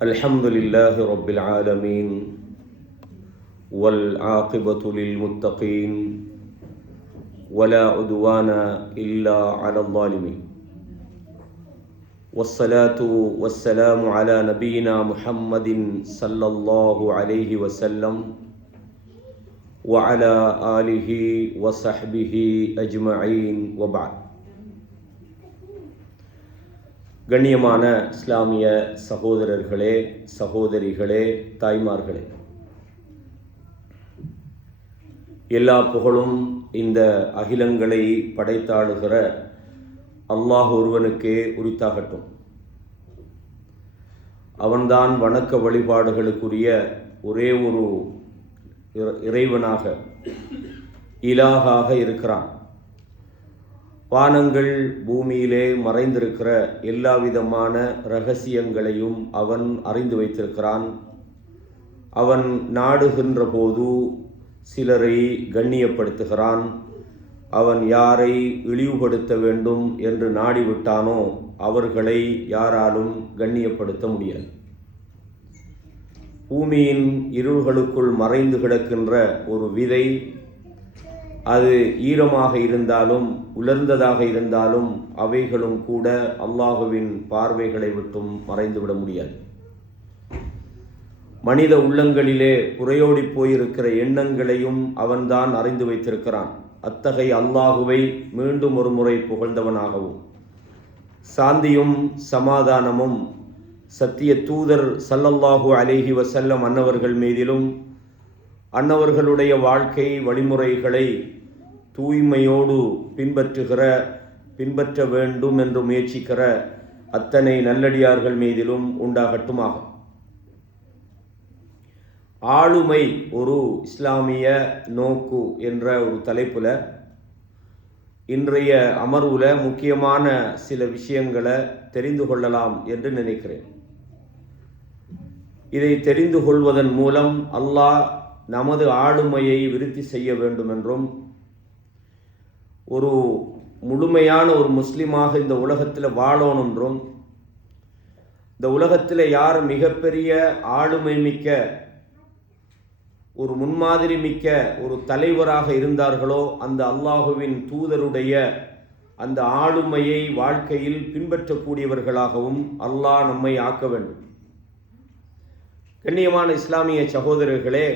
الحمد لله رب العالمين والعاقبة للمتقين ولا عدوان إلا على الظالمين والصلاة والسلام على نبينا محمد صلى الله عليه وسلم وعلى آله وصحبه أجمعين وبعد. கண்ணியமான இஸ்லாமிய சகோதரர்களே, சகோதரிகளே, தாய்மார்களே, எல்லா புகழும் இந்த அகிலங்களை படைத்தாளுகிற அல்லாஹ் ஒருவனுக்கே உரித்தாகட்டும். அவன்தான் வணக்க வழிபாடுகளுக்குரிய ஒரே ஒரு இறைவனாக, இலாகாக இருக்கிறான். வானங்கள் பூமியிலே மறைந்திருக்கிற எல்லா விதமான இரகசியங்களையும் அவன் அறிந்து வைத்திருக்கிறான். அவன் நாடுகின்ற போது சிலரை கண்ணியப்படுத்துகிறான். அவன் யாரை இழிவுபடுத்த வேண்டும் என்று நாடிவிட்டானோ அவர்களை யாராலும் கண்ணியப்படுத்த முடியாது. பூமியின் இருள்களுக்குள் மறைந்து கிடக்கின்ற ஒரு விதை, அது ஈரமாக இருந்தாலும் உலர்ந்ததாக இருந்தாலும் அவைகளும் கூட அல்லாஹுவின் பார்வைகளை விட்டும் மறைந்துவிட முடியாது. மனித உள்ளங்களிலே புரையோடி போயிருக்கிற எண்ணங்களையும் அவன்தான் அறிந்து வைத்திருக்கிறான். அத்தகைய அல்லாஹுவை மீண்டும் ஒரு முறை புகழ்ந்தவனாகவும், சாந்தியும் சமாதானமும் சத்திய தூதர் ஸல்லல்லாஹு அலைஹி வஸல்லம் அன்னவர்கள் மீதிலும், அன்னவர்களுடைய வாழ்க்கை வழிமுறைகளை தூய்மையோடு பின்பற்ற வேண்டும் என்று முயற்சிக்கிற அத்தனை நல்லடியார்கள் மீதிலும் உண்டாகட்டுமாக. ஆளுமை ஒரு இஸ்லாமிய நோக்கு என்ற ஒரு தலைப்பில் இன்றைய அமர்வுல முக்கியமான சில விஷயங்களை தெரிந்து கொள்ளலாம் என்று நினைக்கிறேன். இதை தெரிந்து கொள்வதன் மூலம் அல்லாஹ் நமது ஆளுமையை விருத்தி செய்ய வேண்டும் என்றும், ஒரு முழுமையான ஒரு முஸ்லிமாக இந்த உலகத்தில் வாழணும் என்றும், இந்த உலகத்தில் யார் மிகப்பெரிய ஆளுமை மிக்க ஒரு முன்மாதிரி மிக்க ஒரு தலைவராக இருந்தார்களோ அந்த அல்லாஹுவின் தூதருடைய அந்த ஆளுமையை வாழ்க்கையில் பின்பற்றக்கூடியவர்களாகவும் அல்லாஹ் நம்மை ஆக்க வேண்டும். கண்ணியமான இஸ்லாமிய சகோதரர்களே,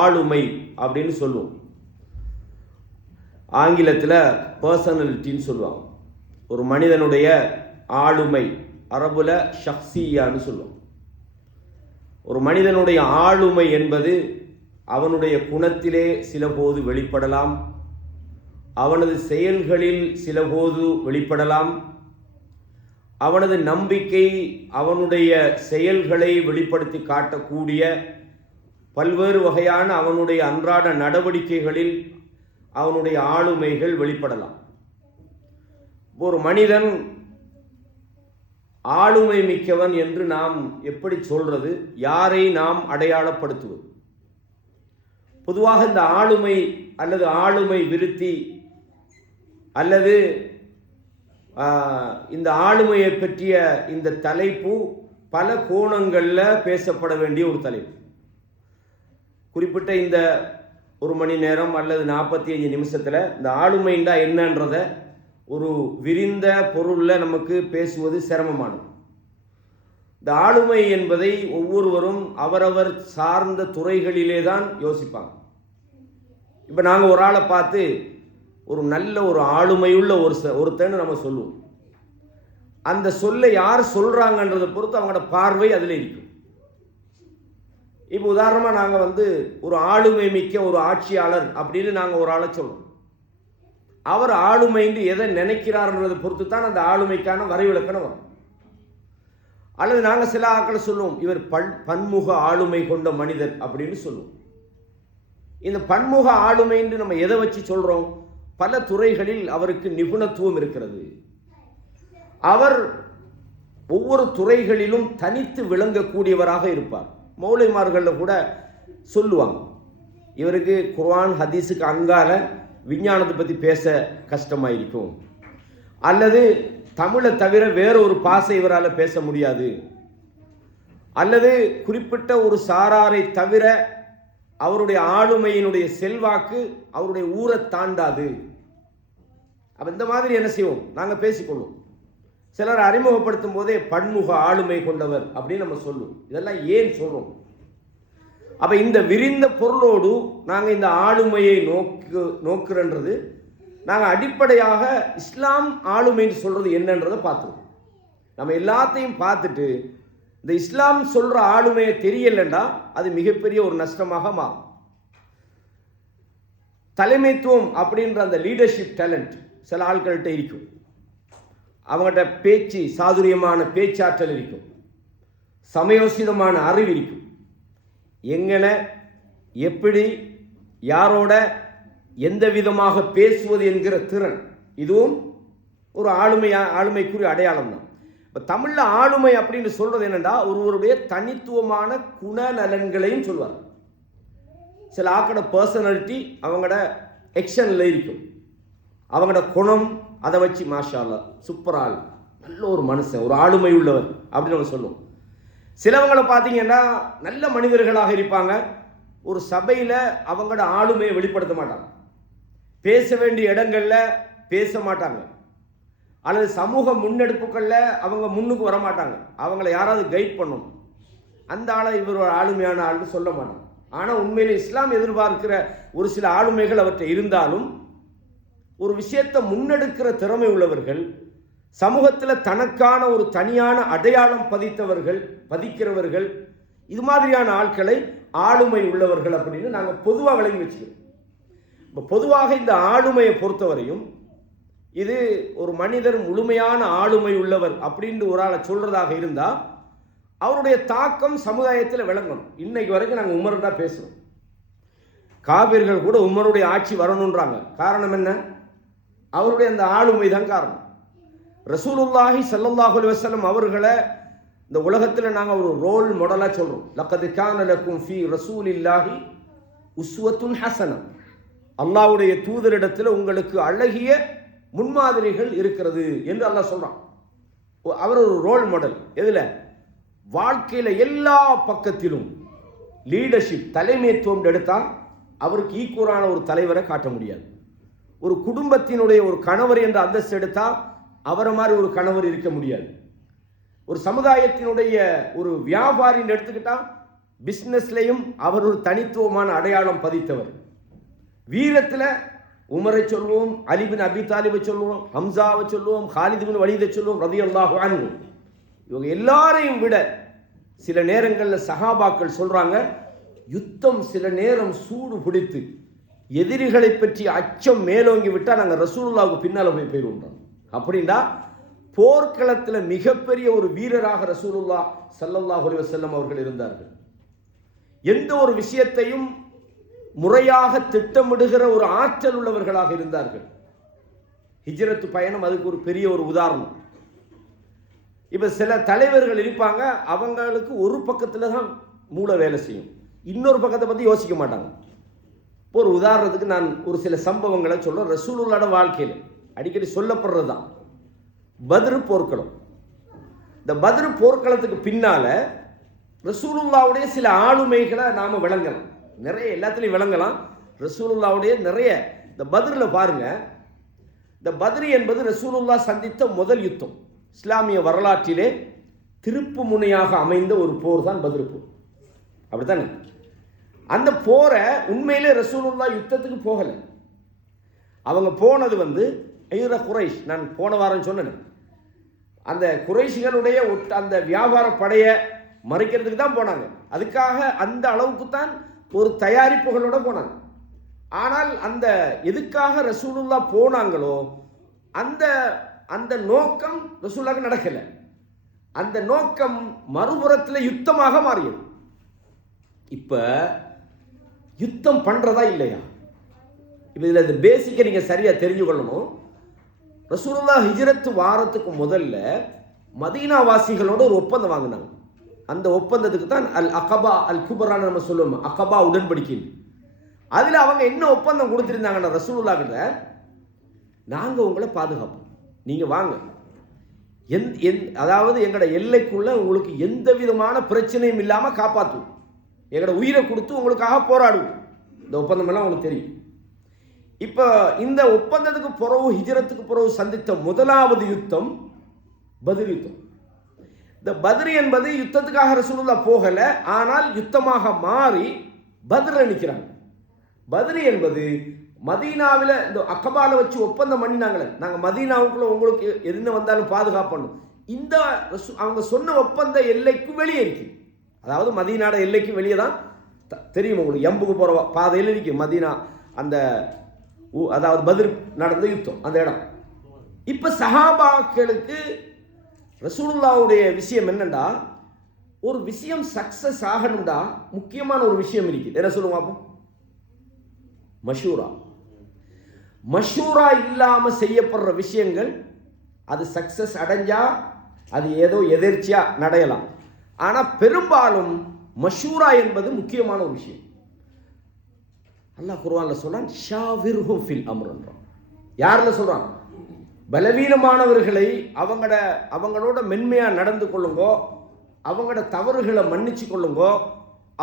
ஆளுமை அப்படின்னு சொல்லுவோம். ஆங்கிலத்தில் பர்சனாலிட்டின்னு சொல்லுவாங்க. ஒரு மனிதனுடைய ஆளுமை அரபுல ஷக்சியான்னு சொல்லுவோம். ஒரு மனிதனுடைய ஆளுமை என்பது அவனுடைய குணத்திலே சில போது வெளிப்படலாம், அவனது செயல்களில் சில போது வெளிப்படலாம், அவனது நம்பிக்கை, அவனுடைய செயல்களை வெளிப்படுத்தி காட்டக்கூடிய பல்வேறு வகையான அவனுடைய அன்றாட நடவடிக்கைகளில் அவனுடைய ஆளுமைகள் வெளிப்படலாம். ஒரு மனிதன் ஆளுமை மிக்கவன் என்று நாம் எப்படி சொல்றது? யாரை நாம் அடையாளப்படுத்துவது? பொதுவாக இந்த ஆளுமை அல்லது ஆளுமை விருத்தி அல்லது இந்த ஆளுமையை பற்றிய இந்த தலைப்பு பல கோணங்களில் பேசப்பட வேண்டிய ஒரு தலைப்பு. குறிப்பிட்ட இந்த 1 மணி நேரம் அல்லது 45 நிமிஷத்தில் இந்த ஆளுமைண்டா என்னன்றத ஒரு விரிந்த பொருளில் நமக்கு பேசுவது சிரமமானது. இந்த ஆளுமை என்பதை ஒவ்வொருவரும் அவரவர் சார்ந்த துறைகளிலே தான் யோசிப்பாங்க. இப்போ நாங்கள் ஒரு ஆளை பார்த்து ஒரு நல்ல ஒரு ஆளுமையுள்ள ஒருத்தன்னு நம்ம சொல்லுவோம். அந்த சொல்லை யார் சொல்றாங்கன்றதை பொறுத்து அவங்களோட பார்வை அதில் இருக்கும். இப்போ உதாரணமாக நாங்கள் ஒரு ஆளுமை மிக்க ஒரு ஆட்சியாளர் அப்படின்னு நாங்கள் ஒரு ஆளை சொல்றோம். அவர் ஆளுமைன்னு எதை நினைக்கிறார்ன்றதை பொறுத்து தான் அந்த ஆளுமைக்கான வரைவிலக்கணம் வரும். அல்லது நாங்கள் சில ஆட்களை சொல்லுவோம், இவர் பன்முக ஆளுமை கொண்ட மனிதர் அப்படின்னு சொல்லுவோம். இந்த பன்முக ஆளுமைன்னு நம்ம எதை வச்சு சொல்றோம்? பல துறைகளில் அவருக்கு நிபுணத்துவம் இருக்கிறது. அவர் ஒவ்வொரு துறைகளிலும் தனித்து விளங்கக்கூடியவராக இருப்பார். மௌலைமார்களில் கூட சொல்லுவாங்க, இவருக்கு குர்ஆன் ஹதீஸுக்கு அங்கால விஞ்ஞானத்தை பற்றி பேச கஷ்டமாயிருக்கும், அல்லது தமிழை தவிர வேற ஒரு பாசை இவரால் பேச முடியாது, அல்லது குறிப்பிட்ட ஒரு சாராரை தவிர அவருடைய ஆளுமையினுடைய செல்வாக்கு அவருடைய ஊரை தாண்டாது. அப்ப இந்த மாதிரி என்ன செய்வோம், நாங்கள் பேசிக்கொள்வோம். சிலர் அறிமுகப்படுத்தும் போதே பன்முக ஆளுமை கொண்டவர் அப்படின்னு நம்ம சொல்லுவோம். இதெல்லாம் ஏன் சொல்றோம்? அப்ப இந்த விரிந்த பொருளோடு நாங்கள் இந்த ஆளுமையை நோக்குறன்றது நாங்கள் அடிப்படையாக இஸ்லாம் ஆளுமைன்னு சொல்றது என்னன்றதை பார்த்துருவோம். நம்ம எல்லாத்தையும் பார்த்துட்டு இந்த இஸ்லாம் சொல்ற ஆளுமையை தெரியலண்டா அது மிகப்பெரிய ஒரு நஷ்டமாக மாறும். தலைமைத்துவம் அப்படின்ற அந்த லீடர்ஷிப் டேலண்ட் சில ஆட்கள்கிட்ட இருக்கும். அவங்கள்ட்ட பேச்சு சாதுரியமான பேச்சாற்றல் இருக்கும், சமயோசிதமான அறிவு இருக்கும். எங்கன எப்படி யாரோட எந்த விதமாக பேசுவது என்கிற திறன், இதுவும் ஒரு ஆளுமைக்குரிய அடையாளம் தான். இப்போ தமிழில் ஆளுமை அப்படின்னு சொல்றது என்னென்னா ஒருவருடைய தனித்துவமான குணநலன்களையும் சொல்வார். சில ஆக்கோட பர்சனாலிட்டி அவங்களோட எக்ஷனில் இருக்கும், அவங்களோட குணம் அதை வச்சு மாஷா அல்லாஹ் சூப்பர் ஆள், நல்ல ஒரு மனுஷன், ஒரு ஆளுமை உள்ளவர் அப்படின்னு நம்ம சொல்லுவோம். சிலவங்களை பார்த்தீங்கன்னா நல்ல மனிதர்களாக இருப்பாங்க, ஒரு சபையில் அவங்களோட ஆளுமையை வெளிப்படுத்த மாட்டாங்க, பேச வேண்டிய இடங்களில் பேச மாட்டாங்க, அல்லது சமூக முன்னெடுப்புகளில் அவங்க முன்னுக்கு வர மாட்டாங்க. அவங்கள யாராவது கைட் பண்ணணும், அந்த ஆளை இவர் ஒரு ஆளுமையான ஆள்னு சொல்ல மாட்டாங்க. ஆனால் உண்மையிலே இஸ்லாம் எதிர்பார்க்கிற ஒரு சில ஆளுமைகள் அவற்றை இருந்தாலும் ஒரு விஷயத்தை முன்னெடுக்கிற திறமை உள்ளவர்கள், சமூகத்தில் தனக்கான ஒரு தனியான அடையாளம் பதிக்கிறவர்கள், இது மாதிரியான ஆட்களை ஆளுமை உள்ளவர்கள் அப்படின்னு நாங்கள் பொதுவாக விளங்கி வச்சுக்கிறோம். இப்போ பொதுவாக இந்த ஆளுமையை பொறுத்தவரையும் இது ஒரு மனிதர் முழுமையான ஆளுமை உள்ளவர் அப்படின்னு ஒரு ஆளை சொல்றதாக இருந்தால் அவருடைய தாக்கம் சமுதாயத்தில் விளங்கணும். இன்னைக்கு வரைக்கும் நாங்கள் உமர் தான் பேசுகிறோம். காபிர்கள் கூட உமருடைய ஆட்சி வரணுன்றாங்க. காரணம் என்ன? அவருடைய அந்த ஆளுமை தான் காரணம். ரசூலுல்லாஹி ஸல்லல்லாஹு அலைஹி வஸல்லம் அவர்களை இந்த உலகத்தில் நாங்கள் ஒரு ரோல் மாடலாக சொல்கிறோம். லக்கத் கான லக்கும் ஃபீ ரசூலில்லாஹி உஸ்வத்துன் ஹஸனா, அல்லாஹ்வுடைய தூதரிடத்தில் உங்களுக்கு அழகிய முன்மாதிரிகள் இருக்கிறது என்று அல்லாஹ் சொல்கிறான். அவர் ஒரு ரோல் மாடல். எதில்? வாழ்க்கையில் எல்லா பக்கத்திலும் லீடர்ஷிப் தலைமைத்துவம் எடுத்தால் அவருக்கு ஈக்குவலான ஒரு தலைவரை காட்ட முடியாது. ஒரு குடும்பத்தினுடைய ஒரு கணவர் என்ற அந்தஸ்து எடுத்தால் அவரை மாதிரி ஒரு கணவர் இருக்க முடியாது. ஒரு சமுதாயத்தினுடைய ஒரு வியாபாரின்னு எடுத்துக்கிட்டா பிஸ்னஸ்லையும் அவர் ஒரு தனித்துவமான அடையாளம் பதித்தவர். வீரத்தில் உமரை சொல்லுவோம், அலி பின் அபி தாலிபை சொல்லுவோம், ஹம்சாவை சொல்லுவோம், ஹாலித் பின் வலீதை சொல்லுவோம், ரலியல்லாஹு அன்ஹு. இவங்க எல்லாரையும் விட சில நேரங்களில் சஹாபாக்கள் சொல்றாங்க, யுத்தம் சில நேரம் சூடு பிடித்து எதிரிகளை பற்றி அச்சம் மேலோங்கி விட்டால் நாங்கள் ரசூலுல்லாஹ்வுக்கு பின்னால் போயிடுவோம். அப்படின்னா போர்க்களத்தில் மிகப்பெரிய ஒரு வீரராக ரசூலுல்லாஹ் ஸல்லல்லாஹு அலைஹி வஸல்லம் அவர்கள் இருந்தார்கள். எந்த ஒரு விஷயத்தையும் முறையாக திட்டமிடுகிற ஒரு ஆற்றல் உள்ளவர்களாக இருந்தார்கள். ஹிஜ்ரத்து பயணம் அதுக்கு ஒரு பெரிய ஒரு உதாரணம். இப்ப சில தலைவர்கள் இருப்பாங்க, அவங்களுக்கு ஒரு பக்கத்துல தான் மூளை வேலை செய்யும், இன்னொரு பக்கத்தை பத்தி யோசிக்க மாட்டாங்க. ஒரு உதாரணத்துக்கு நான் ஒரு சில சம்பவங்களை சொல்றேன். ரசூலுல்லாஹ்வோட வாழ்க்கையில் அடிக்கடி சொல்லப்படுறது தான் பத்ர் போர்க்களம். இந்த பத்ர் போர்க்களத்துக்கு பின்னால ரசூலுல்லாஹ்வுடைய சில ஆளுமைகளை நாம விளங்கலாம். நிறைய எல்லாத்துலையும் விளங்கலாம். ரசூலுல்லாஹ்வுடைய நிறைய இந்த பத்ரில் பாருங்க. இந்த பத்ரி என்பது ரசூலுல்லாஹ் சந்தித்த முதல் யுத்தம். இஸ்லாமிய வரலாற்றிலே திருப்பு முனையாக அமைந்த ஒரு போர் தான் பத்ர் போர். அப்படித்தானே? அந்த போரை உண்மையிலே ரசூலுல்லாஹ் யுத்தத்துக்கு போகல. அவங்க போனது ஐர குறைஷ். நான் போன வாரம் சொன்னேன், அந்த குறைஷிகளுடைய அந்த வியாபார படையை மறைக்கிறதுக்கு தான் போனாங்க. அதுக்காக அந்த அளவுக்கு தான் ஒரு தயாரிப்புகளோட போனாங்க. ஆனால் அந்த எதுக்காக ரசூலுல்லாஹ் போனாங்களோ அந்த அந்த நோக்கம் ரசூலுல்லாஹ்க்கு நடக்கல. அந்த நோக்கம் மறுபுறத்தில் யுத்தமாக மாறியது. இப்ப யுத்தம் பண்றதா இல்லையா? இப்ப இதுல இந்த பேசிக்கை நீங்க சரியா தெரிஞ்சு கொள்ளணும். ரசூலுல்லாஹ் ஹிஜ்ரத் வாரத்துக்கு முதல்ல மதீனா வாசிகளோட ஒரு ஒப்பந்தம் வாங்கினாங்க. அந்த ஒப்பந்தத்துக்கு தான் அல் அகபா அல் குபரான்னு நம்ம சொல்லுவோம், அகபா உடன்படிக்கை. அதுல அவங்க என்ன ஒப்பந்தம் கொடுத்திருந்தாங்கன்னா ரசூலுல்லாஹ் கிட்ட, நாங்க உங்களை பாதுகாப்போம், நீங்க வாங்க, அதாவது எங்களோட எல்லைக்குள்ள உங்களுக்கு எந்த விதமான பிரச்சனையும் இல்லாமல் காப்பாற்றுவோம், எங்களோட உயிரை கொடுத்து உங்களுக்காக போராடுவோம். இந்த ஒப்பந்தம் எல்லாம் உங்களுக்கு தெரியும். இப்போ இந்த ஒப்பந்தத்துக்கு பிறகு, ஹிஜ்ரத்துக்கு பிறகு சந்தித்த முதலாவது யுத்தம் பத்ர் யுத்தம். இந்த பத்ர் என்பது யுத்தத்துக்காக ரசூலுல்லாஹ் போகல, ஆனால் யுத்தமாக மாறி பத்ர நிற்கிறாங்க. பத்ர் என்பது மதீனாவில் இந்த அக்கபால வச்சு ஒப்பந்தம் பண்ணினாங்களே, நாங்கள் மதீனாவுக்குள்ள உங்களுக்கு எதுன்னு வந்தாலும் பாதுகாப்பணும், இந்த அவங்க சொன்ன ஒப்பந்த எல்லைக்கு வெளியே இருக்கு. அதாவது மதீனாட எல்லைக்கு வெளியே தான் தெரியும் உங்களுக்கு, எம்புக்கு போகிற பாதையில் இருக்கு மதீனா, அந்த அதாவது பத்ர் நடந்த யுத்தம் அந்த இடம். இப்போ சஹாபாக்களுக்கு ரசூலுல்லாஹ்வுடைய விஷயம் என்னண்டா, ஒரு விஷயம் சக்சஸ் ஆகணும்டா முக்கியமான ஒரு விஷயம் இருக்குது. என்ன சொல்லுங்க அப்போ? மஷூரா. மஷூரா இல்லாம செய்யப்படுற விஷயங்கள் அது சக்சஸ் அடைஞ்சா அது ஏதோ எதிர்ச்சியா நடையலாம், ஆனா பெரும்பாலும் மஷூரா என்பது முக்கியமான ஒரு விஷயம். அல்லாஹ் குர்ஆன்ல சொல்றான், ஷாவிர்ஹும் ஃபில் அம்ர்ன்றான். யார்ல சொல்றான்? பலவீனமானவர்களை அவங்களோட மென்மையா நடந்து கொள்ளுங்கோ, அவங்களோட தவறுகளை மன்னிச்சு கொள்ளுங்கோ,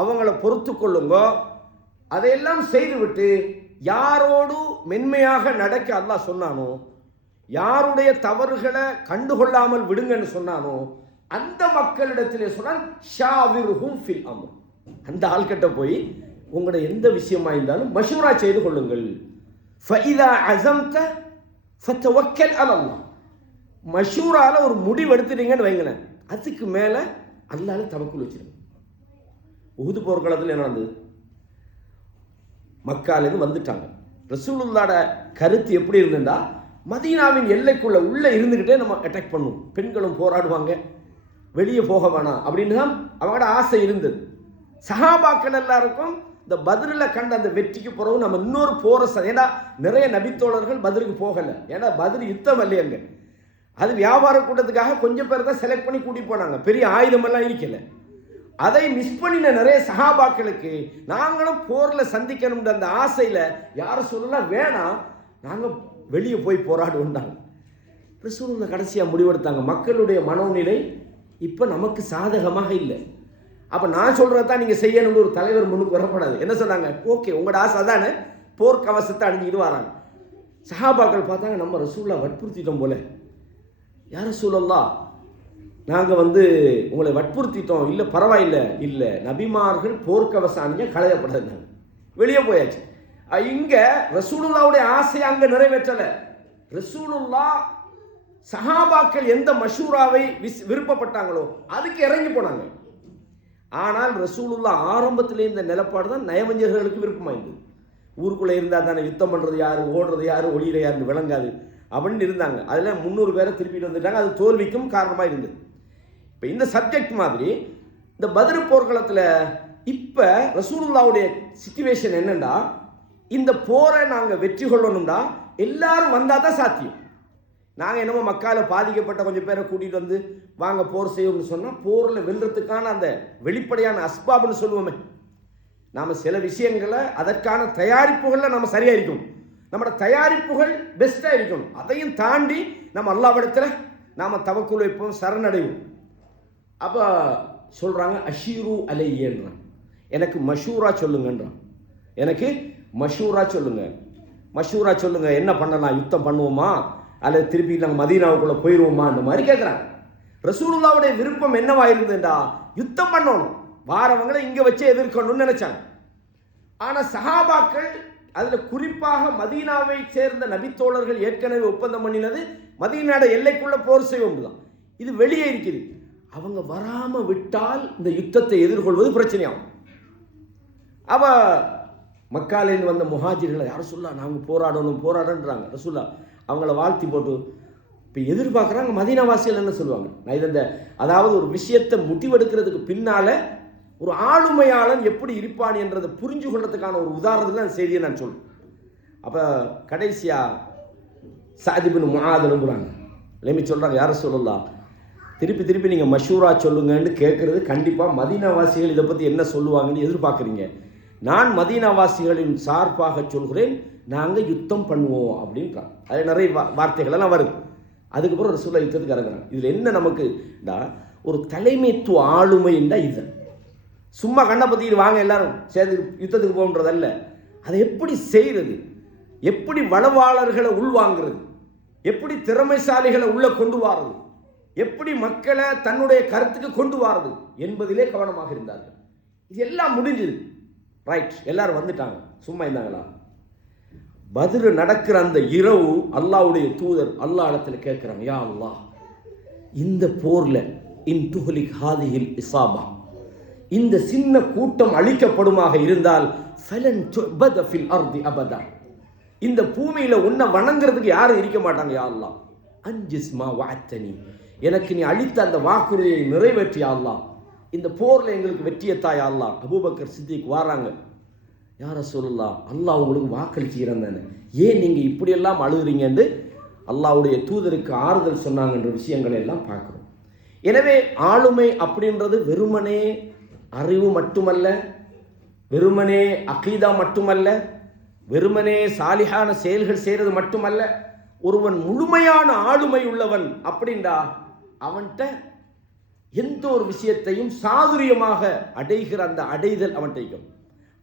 அவங்கள பொறுத்து கொள்ளுங்கோ. அதையெல்லாம் செய்துவிட்டு யாரோடு மென்மையாக நடக்க அல்லாஹ் சொன்னானோ, யாருடைய தவறுகளை கண்டுகொள்ளாமல் விடுங்கன்னு சொன்னானோ, அந்த மக்களிடத்திலே சொன்னான் ஷாவிர்ஹும் ஃபில் அம்ர். அந்த ஆள்கிட்ட போய் உங்களோட எந்த விஷயமா இருந்தாலும் மஷூரா செய்து கொள்ளுங்கள். ஃபஇதா அஸம்த ஃபதவக்கல் அலல்லாஹ். மஷூரால ஒரு முடிவு எடுத்துட்டீங்கன்னு வைங்களேன், அதுக்கு மேல அல்லாஹ்ல தவக்குல் வச்சிருங்க. உஹுது போர்க்களத்தில் என்ன நடந்தது? மக்காலேருந்து வந்துட்டாங்க. ரசூலுல்லாஹ்வோட கருத்து எப்படி இருந்ததுன்னா, மதீனாவின் எல்லைக்குள்ள உள்ள இருந்துகிட்டே நம்ம அட்டாக் பண்ணுவோம், பெண்களும் போராடுவாங்க, வெளியே போக வேணாம் அப்படின்னு தான் அவங்களோட ஆசை இருந்தது. சஹாபாக்கள் எல்லாருக்கும் இந்த பத்ரில் கண்ட அந்த வெற்றிக்கு பிறகு நம்ம இன்னொரு போற, ஏன்னா நிறைய நபித்தோழர்கள் பத்ருக்கு போகலை, ஏன்னா பத்ர் யுத்தம் இல்லையங்க, அது வியாபார கூட்டத்துக்காக கொஞ்சம் பேர் தான் செலக்ட் பண்ணி கூட்டிட்டு போனாங்க, பெரிய ஆயுதமெல்லாம் இருக்கல. அதை மிஸ் பண்ணின நிறைய சஹாபாக்களுக்கு நாங்களும் போர்ல சந்திக்கணும்ன்ற அந்த ஆசையில யாரும் சொல்லலாம் வேணாம், நாங்க வெளியே போய் போராடுவோம்டாங்க. ரசூலுல்லாஹ் கடைசியா முடிவெடுத்தாங்க, மக்களுடைய மனோநிலை இப்ப நமக்கு சாதகமாக இல்லை, அப்ப நான் சொல்றதான் நீங்க செய்யணும்னு ஒரு தலைவர் முன்னுக்கு வரப்படாது. என்ன சொன்னாங்க? ஓகே, உங்களோட ஆசை தானே, போர்க்கவசத்தை அணிஞ்சிட்டு வராங்க. சஹாபாக்கள் பார்த்தாங்க, நம்ம ரசூலுல்லாஹ் வற்புறுத்திட்டோம் போல. யார் ரசூலுல்லாஹ், நாங்கள் உங்களை வற்புறுத்திட்டோம். இல்லை பரவாயில்லை, இல்லை நபிமார்கள் போர்க்கவசம் அணிஞ்ச களையப்படாது, வெளியே போயாச்சு. இங்க ரசூலுல்லாஹ்வுடைய ஆசையை அங்க நிறைவேற்றல. ரசூலுல்லாஹ் சஹாபாக்கள் எந்த மஷூராவை விருப்பப்பட்டாங்களோ அதுக்கு இறங்கி போனாங்க. ஆனால் ரசூலுல்லாஹ் ஆரம்பத்திலே இந்த நிலப்பாடு தான் நயவஞ்சர்களுக்கு விருப்பமாயிருந்தது. ஊருக்குள்ளே இருந்தால் தானே யுத்தம் பண்ணுறது யாரு, ஓடுறது யாரு, ஒளியிற யாருன்னு விளங்காது அப்படின்னு இருந்தாங்க. அதில் 300 பேரை திருப்பிட்டு வந்துட்டாங்க, அது தோல்விக்கும் காரணமாக இருந்தது. இப்போ இந்த சப்ஜெக்ட் மாதிரி இந்த பத்ர் போர்க்களத்தில் இப்போ ரசூலுல்லாஹ்வுடைய சிச்சுவேஷன் என்னன்னா, இந்த போரை நாங்கள் வெற்றி கொள்ளணும்னா எல்லாரும் வந்தால் தான் சாத்தியம். நாங்கள் என்னமோ மக்கால பாதிக்கப்பட்ட கொஞ்சம் பேரை கூட்டிகிட்டு வந்து வாங்க போர் செய்வோம்னு சொன்னால் போரில் வெல்றதுக்கான அந்த வெளிப்படையான அஸ்பாப்னு சொல்லுவோமே, நாம் சில விஷயங்களை அதற்கான தயாரிப்புகளில் நம்ம சரியாக இருக்கணும், நம்மளோட தயாரிப்புகள் பெஸ்ட்டாக இருக்கணும். அதையும் தாண்டி நம்ம அல்லாஹ்விடத்தில் நாம் தவக்குல் வைப்போம், சரணடைவோம். அப்போ சொல்கிறாங்க அஷீரு அலையேன்றான், எனக்கு மஷூரா சொல்லுங்கன்றான், எனக்கு மஷூரா சொல்லுங்க, மஷூரா சொல்லுங்க, என்ன பண்ணலாம், யுத்தம் பண்ணுவோமா அல்லது திருப்பி நாங்கள் மதீனாவுக்குள்ளே போயிடுவோமா அந்த மாதிரி கேட்குறாங்க. ரசூலுல்லாஹ்வுடைய விருப்பம் என்னவா இருந்ததுண்டா, யுத்தம் பண்ணணும், வாரவங்களை இங்கே வச்சு எதிர்க்கணும்னு நினைச்சாங்க. ஆனால் சஹாபாக்கள் அதில் குறிப்பாக மதீனாவை சேர்ந்த நபித்தோழர்கள் ஏற்கனவே ஒப்பந்தம் பண்ணினது மதீனாட எல்லைக்குள்ள போர் செய்வோம் தான், இது வெளியே இருக்குது. அவங்க வராமல் விட்டால் இந்த யுத்தத்தை எதிர்கொள்வது பிரச்சனையாகும். அவ மக்காலேருந்து வந்த முஹாஜிர்களை யாரும் சொல்லா நாங்கள் போராடணுன்றாங்க. ரசூல்லா அவங்கள வாழ்த்தி போட்டு இப்போ எதிர்பார்க்குறாங்க. மதீனாவாசிகள் என்ன சொல்லுவாங்க? நான் இதை அதாவது ஒரு விஷயத்தை முடிவெடுக்கிறதுக்கு பின்னால ஒரு ஆளுமையாளன் எப்படி இருப்பான் என்றதை புரிஞ்சு கொள்றதுக்கான ஒரு உதாரணத்துக்கு அந்த செய்தியை நான் சொல்லுவேன். அப்போ கடைசியாக சஅத் இப்னு முஆத் எழும்புறாங்க, எழுப்பி சொல்கிறாங்க, யார சொல்லலாம், திருப்பி நீங்கள் மஷூரா சொல்லுங்கன்னு கேட்குறது கண்டிப்பாக மதீனாவாசிகள் இதை பற்றி என்ன சொல்லுவாங்கன்னு எதிர்பார்க்குறீங்க. நான் மதீனாவாசிகளின் சார்பாக சொல்கிறேன், நாங்கள் யுத்தம் பண்ணுவோம் அப்படின்றாங்க. அது நிறைய வார்த்தைகளெல்லாம் வருது. அதுக்கப்புறம் ரசூலுல்லாஹ் யுத்தத்துக்கு இறங்குறாங்க. இதில் என்ன நமக்கு ஒரு தலைமைத்துவ ஆளுமைன்னா இது. சும்மா கண்ணை பற்றிக்கிட்டு வாங்க எல்லாரும் சேர்ந்து யுத்தத்துக்கு போகன்றதல்ல. அதை எப்படி செய்கிறது, எப்படி வளவாளர்களை உள்வாங்கிறது, எப்படி திறமைசாலிகளை உள்ள கொண்டு வாரது, எப்படி மக்களை தன்னுடைய கருத்துக்கு கொண்டு வாரது என்பதிலே கவனமாக இருந்தார்கள். இது எல்லாம் முடிஞ்சது. ரைட், எல்லாரும் வந்துட்டாங்க. சும்மா இருந்தாங்களா? பத்ர் நடக்கிற அந்த இரவு அல்லாஹ்வுடைய தூதர் அல்லாஹ் இடத்துல கேட்குறாங்க, யா அல்லாஹ், இந்த போரில் இன் துஹ்லிக் ஹாதிஹில் இஸாபா, இந்த சின்ன கூட்டம் அழிக்கப்படுமாக இருந்தால் ஃபலன் துபத ஃபில் அர்தி அபதா, இந்த பூமியில் உன்னை வணங்குறதுக்கு யாரும் இருக்க மாட்டாங்க. யா அல்லாஹ், அன்ஜிஸ்மா வஅத்தனி, எனக்கு நீ அளித்த அந்த வாக்குறுதியை நிறைவேற்றியா அல்லாஹ், இந்த போரில் எங்களுக்கு வெற்றியத்தாயா அல்லாஹ். அபூபக்கர் சித்திக் வாராங்க, யா ரசூலுல்லாஹ், அல்லாஹ் உங்களுக்கு வாக்களிச்சுக்கிறேன் தானே, ஏன் நீங்கள் இப்படியெல்லாம் அழுகுறீங்கன்னு அல்லாஹ்வுடைய தூதருக்கு ஆறுதல் சொன்னாங்கன்ற விஷயங்களை எல்லாம் பார்க்குறோம். எனவே ஆளுமை அப்படின்றது வெறுமனே அறிவு மட்டுமல்ல, வெறுமனே அகீதா மட்டுமல்ல, வெறுமனே சாலிஹான செயல்கள் செய்கிறது மட்டுமல்ல. ஒருவன் முழுமையான ஆளுமை உள்ளவன் அப்படின்றா அவன்கிட்ட எந்த ஒரு விஷயத்தையும் சாதுரியமாக அடைகிற அந்த அடைதல் அவன்கிட்ட.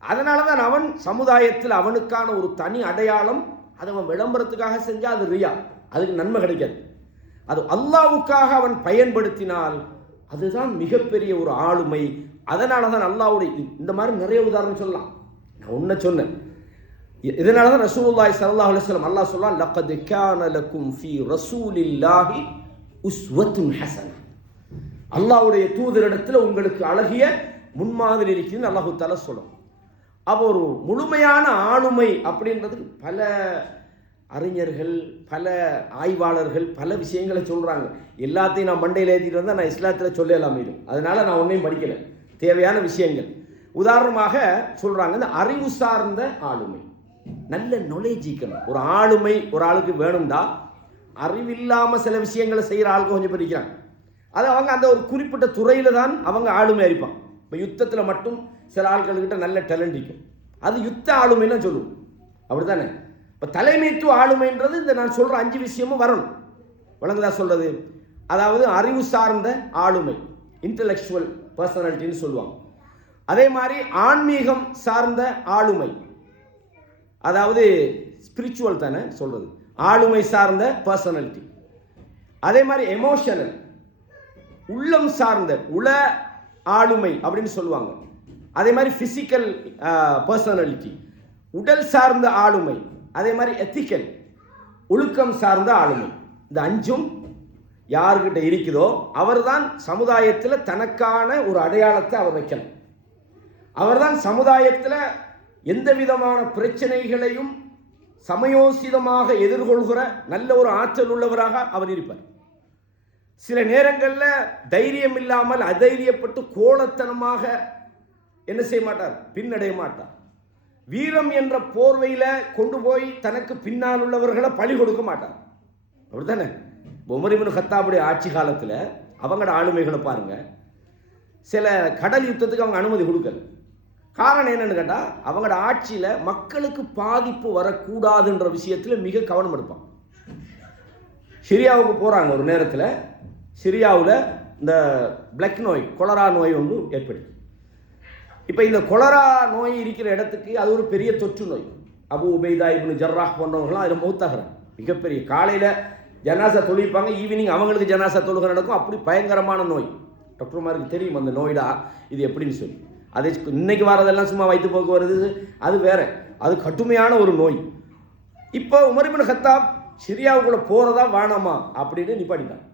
அதனால தான் அவன் சமுதாயத்தில் அவனுக்கான ஒரு தனி அடையாளம். அதை அவன் விளம்பரத்துக்காக செஞ்சால் அது ரியா, அதுக்கு நன்மை கிடைக்காது. அது அல்லாஹ்வுக்காக அவன் பயன்படுத்தினால் அதுதான் மிகப்பெரிய ஒரு ஆளுமை. அதனால தான் அல்லாஹ்வுடைய இந்த மாதிரி நிறைய உதாரணம் சொல்லலாம். நான் ஒன்றை சொன்னேன். இதனால தான் ரசூலுல்லாஹி ஸல்லல்லாஹு அலைஹி வஸல்லம் அல்லாஹ் சொல்றான், லக்கத் கான லக்கும் ஃபீ ரசூலில்லாஹி உஸ்வத்துன் ஹஸனா, அல்லாஹ்வுடைய தூதரிடத்தில் உங்களுக்கு அழகிய முன்மாதிரி இருக்குன்னு அல்லாஹ் தஆலா சொல்றான். அப்போ ஒரு முழுமையான ஆளுமை அப்படின்றதுக்கு பல அறிஞர்கள், பல ஆய்வாளர்கள் பல விஷயங்களை சொல்கிறாங்க. எல்லாத்தையும் நான் மண்டையில் ஏற்றிட்டு வந்தால் நான் இஸ்லாத்தில் சொல்லலாம் இது. அதனால் நான் ஒன்றையும் படிக்கலை, தேவையான விஷயங்கள். உதாரணமாக சொல்கிறாங்க, இந்த அறிவு சார்ந்த ஆளுமை, நல்ல நாலேஜிக்கணும். ஒரு ஆளுமை ஒரு ஆளுக்கு வேணும்டா அறிவில்லாமல் சில விஷயங்களை செய்கிற ஆளுக்கு கொஞ்சம் படிக்கிறாங்க. அது அவங்க அந்த ஒரு குறிப்பிட்ட துறையில் தான் அவங்க ஆளுமை அறிப்பான். இப்போ யுத்தத்தில் மட்டும் சில ஆட்கள்கிட்ட நல்ல டேலண்ட் இருக்கும், அது யுத்த ஆளுமைன்னு சொல்லுவோம். அப்படி தானே? இப்போ தலைமைத்துவ ஆளுமைன்றது இந்த நான் சொல்கிற 5 விஷயமும் வரணும். வழங்குதா சொல்கிறது? அதாவது அறிவு சார்ந்த ஆளுமை, இன்டலெக்சுவல் பர்சனாலிட்டின்னு சொல்லுவாங்க. அதே மாதிரி ஆன்மீகம் சார்ந்த ஆளுமை, அதாவது ஸ்பிரிச்சுவல் தானே சொல்கிறது, ஆளுமை சார்ந்த பர்சனாலிட்டி. அதே மாதிரி எமோஷனல், உள்ளம் சார்ந்த உள ஆளுமை அப்படின்னு சொல்லுவாங்க. அதே மாதிரி ஃபிசிக்கல் பர்சனாலிட்டி, உடல் சார்ந்த ஆளுமை. அதே மாதிரி எத்திக்கல், ஒழுக்கம் சார்ந்த ஆளுமை. இந்த 5ம் யார்கிட்ட இருக்குதோ அவர்தான் சமுதாயத்தில் தனக்கான ஒரு அடையாளத்தை அவர் வைக்கணும். அவர்தான் சமுதாயத்தில் எந்த விதமான பிரச்சனைகளையும் சமயோசிதமாக எதிர்கொள்கிற நல்ல ஒரு ஆற்றல் உள்ளவராக அவர் இருப்பார். சில நேரங்களில் தைரியம் இல்லாமல் அதைரியப்பட்டு கோலத்தனமாக என்ன செய்ய மாட்டார், பின்னடைய மாட்டார். வீரம் என்ற போர்வையில் கொண்டு போய் தனக்கு பின்னால் உள்ளவர்களை பழி கொடுக்க மாட்டார். அப்படித்தானே? உமர் இப்னு கத்தாபுடைய ஆட்சி காலத்தில் அவங்களோட ஆளுமைகளை பாருங்க. சில கடல் யுத்தத்துக்கு அவங்க அனுமதி கொடுக்கல. காரணம் என்னன்னு கேட்டால், அவங்களோட ஆட்சியில் மக்களுக்கு பாதிப்பு வரக்கூடாதுன்ற விஷயத்தில் மிக கவனம் எடுப்பாங்க. சிரியாவுக்கு போகிறாங்க. ஒரு நேரத்தில் சிரியாவில் இந்த பிளக் நோய், கொலரா நோய் ஒன்று ஏற்படுது. இப்போ இந்த கொலரா நோய் இருக்கிற இடத்துக்கு அது ஒரு பெரிய தொற்று நோய். அபு உபைதா இப்னு ஜர்ராஹ் போன்றவங்களாம் அதில் மௌத்தாகிறாங்க. மிகப்பெரிய காலையில் ஜனாசா தொழிப்பாங்க, ஈவினிங் அவங்களுக்கு ஜனாசா தொழுகை நடக்கும். அப்படி பயங்கரமான நோய். டாக்டர்மாருக்கு தெரியும் அந்த நோய்டா இது எப்படின்னு சொல்லி. அது இன்னைக்கு வரதெல்லாம் சும்மா வயிற்று போக்கு வருது, அது வேற, அது கடுமையான ஒரு நோய். இப்போ உமர் இப்னு கத்தாப் சிரியாவுக்குள்ள போகிறதா வேணாமா அப்படின்னு நிப்பாட்டிட்டாங்க.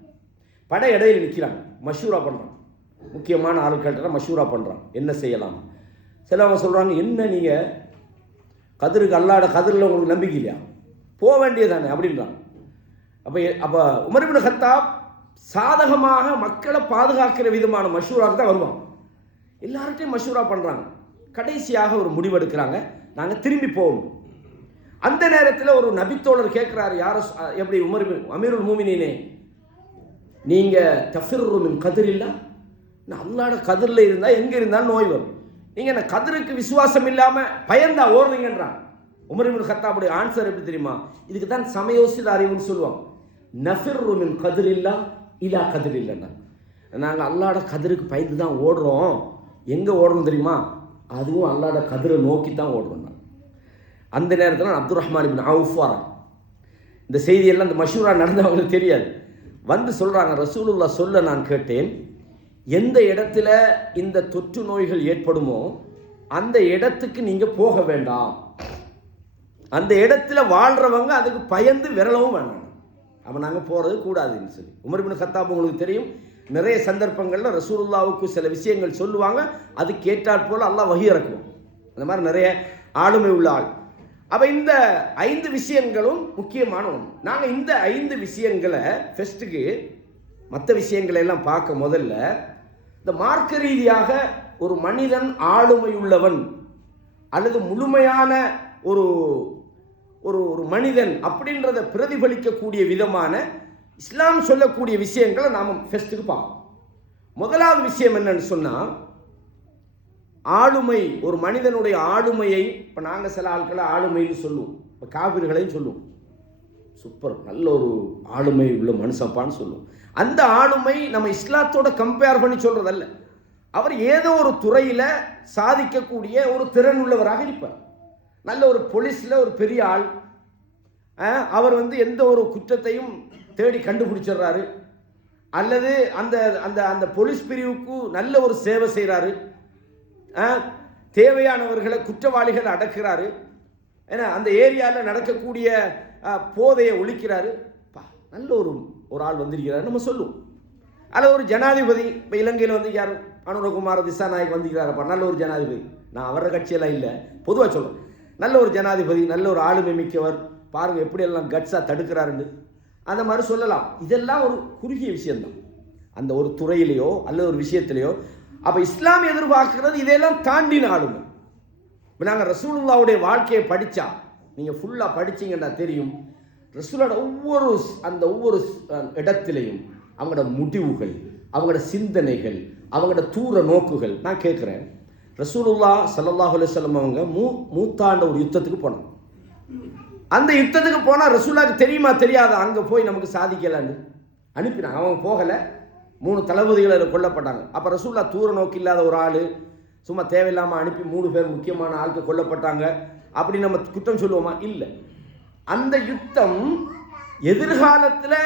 படை இடையில நிற்கிறாங்க, மஷூரா பண்ணுறான். முக்கியமான ஆட்கள்கிட்ட மஷூரா பண்ணுறான், என்ன செய்யலாம். சிலவங்க சொல்கிறாங்க, என்ன நீங்கள் கதிருக்கு அல்லாட கதிரில் உங்களுக்கு நம்பிக்கை இல்லையா, போக வேண்டியதானே அப்படின்றாங்க. அப்போ உமர் இப்னு கத்தாப் சாதகமாக மக்களை பாதுகாக்கிற விதமான மஷூராக்கு தான் வருவாங்க. எல்லார்ட்டையும் மஷூரா பண்ணுறாங்க. கடைசியாக ஒரு முடிவெடுக்கிறாங்க, நாங்கள் திரும்பி போகணும். அந்த நேரத்தில் ஒரு நபித்தோழர் கேட்குறாரு, யார எப்படி உமர் அமீருல் மூமினீனே, நீங்கள் தஃபிர்ரு மின் கதிர் இல்லா, நான் அல்லாட கதிரில் இருந்தால் எங்கே இருந்தாலும் நோய் வரும், நீங்கள் என்ன கதிருக்கு விசுவாசம் இல்லாமல் பயந்தா ஓடுறீங்கன்றாங்க. உமர் இப்னு கத்தாபுடைய ஆன்சர் எப்படி தெரியுமா? இதுக்கு தான் சமயோசித அறிவுன்னு சொல்லுவாங்க. நஃபிர்ரு மின் கதிரில்லா இலா கதிரில்லா. நாங்கள் அல்லாட கதிருக்கு பயந்து தான் ஓடுறோம். எங்கே ஓடுறோம் தெரியுமா? அதுவும் அல்லாட கதிரை நோக்கி தான் ஓடுறோம். அந்த நேரத்தில் அப்துல் ரஹ்மான் இப்னு அவுஃப் வரான். இந்த செய்தியெல்லாம் இந்த மஷூரா நடந்தவங்களுக்கு தெரியாது. வந்து சொல்கிறாங்க, ரசூலுல்லாஹ் சொல்ல நான் கேட்டேன், எந்த இடத்துல இந்த தொற்று நோய்கள் ஏற்படுமோ அந்த இடத்துக்கு நீங்கள் போக வேண்டாம், அந்த இடத்துல வாழ்கிறவங்க அதுக்கு பயந்து விரலவும் வேண்டாம், அப்போ நாங்கள் போகிறது கூடாதுன்னு சொல்லி. உமர் இப்னு கத்தாப் உங்களுக்கு தெரியும், நிறைய சந்தர்ப்பங்களில் ரசூலுல்லாவுக்கு சில விஷயங்கள் சொல்லுவாங்க, அதுக்கு ஏற்றாற் போல் அல்லாஹ் வஹி இறக்குவோம். அந்த மாதிரி நிறைய ஆளுமை உள்ள ஆள். அப்போ இந்த 5 விஷயங்களும் முக்கியமான ஒன்று. நாங்கள் இந்த 5 விஷயங்களை ஃபெஸ்ட்டுக்கு மற்ற விஷயங்களை எல்லாம் பார்க்க முதல்ல இந்த மார்க்க ரீதியாக ஒரு மனிதன் ஆளுமை உள்ளவன் அல்லது முழுமையான ஒரு ஒரு ஒரு மனிதன் அப்படின்றத பிரதிபலிக்கக்கூடிய விதமான இஸ்லாம் சொல்லக்கூடிய விஷயங்களை நாம் ஃபெஸ்ட்டுக்கு பார்ப்போம். முதலாவது விஷயம் என்னன்னு சொன்னால், ஆளுமை, ஒரு மனிதனுடைய ஆளுமையை. இப்போ நாங்கள் சில ஆட்களை ஆளுமைன்னு சொல்லுவோம், இப்போ காபிர்களையும் சொல்லுவோம், சூப்பர் நல்ல ஒரு ஆளுமை உள்ள மனுஷப்பான்னு சொல்லுவோம். அந்த ஆளுமை நம்ம இஸ்லாத்தோட கம்பேர் பண்ணி சொல்கிறதல்ல. அவர் ஏதோ ஒரு துறையில் சாதிக்கக்கூடிய ஒரு திறன் உள்ளவராக இருப்பார். நல்ல ஒரு போலீஸில் ஒரு பெரிய ஆள், அவர் எந்த ஒரு குற்றத்தையும் தேடி கண்டுபிடிச்சிடுறாரு, அல்லது அந்த அந்த அந்த போலீஸ் பிரிவுக்கு நல்ல ஒரு சேவை செய்கிறாரு, தேவையானவர்களை குற்றவாளிகளை அடக்கிறாரு, ஏன்னா அந்த ஏரியாவில் நடக்கக்கூடிய போதையை ஒழிக்கிறாரு, நல்ல ஒரு ஆள் வந்திருக்கிறாரு நம்ம சொல்லுவோம். அல்லது ஒரு ஜனாதிபதி, இப்போ இலங்கையில் யார் அனுரகுமார திசாநாயக் வந்திருக்கிறாரப்பா, நல்ல ஒரு ஜனாதிபதி. நான் அவர கட்சியெல்லாம் இல்லை, பொதுவாக சொல்லுவேன், நல்ல ஒரு ஜனாதிபதி, நல்ல ஒரு ஆளுமை மிக்கவர், பாருங்கள் எப்படியெல்லாம் கட்ஸாக தடுக்கிறாருன்னு அந்த மாதிரி சொல்லலாம். இதெல்லாம் ஒரு குறுகிய விஷயம்தான், அந்த ஒரு துறையிலையோ அல்லது ஒரு விஷயத்திலையோ. அப்போ இஸ்லாம் எதிர்பார்க்கிறது இதெல்லாம் தாண்டின ஆளுமை. இப்போ நாங்கள் ரசூலுல்லாவுடைய வாழ்க்கையை படித்தா, நீங்கள் ஃபுல்லாக படிச்சிங்கன்னா தெரியும், ரசூலோட ஒவ்வொரு இடத்திலையும் அவங்களோட முடிவுகள், அவங்களோட சிந்தனைகள், அவங்களோட தூர நோக்குகள். நான் கேட்குறேன், ரசூலுல்லாஹ் ஸல்லல்லாஹு அலைஹி வஸல்லம் அவங்க மூத்தாண்ட ஒரு யுத்தத்துக்கு போனாங்க. அந்த யுத்தத்துக்கு போனால் ரசூலுல்லாஹ்க்கு தெரியுமா தெரியாதா அங்கே போய் நமக்கு சாதிக்கலான்னு அனுப்பினாங்க. அவங்க போகலை, 3 தளபதிகள் கொல்லப்பட்டாங்க. அப்போ ரசூலுல்லாஹ் தூர நோக்கு இல்லாத ஒரு ஆள் சும்மா தேவையில்லாமல் அனுப்பி 3 பேர் முக்கியமான ஆட்கள் கொல்லப்பட்டாங்க அப்படி நம்ம குற்றம் சொல்லுவோமா? இல்லை. அந்த யுத்தம் எதிர்காலத்தில்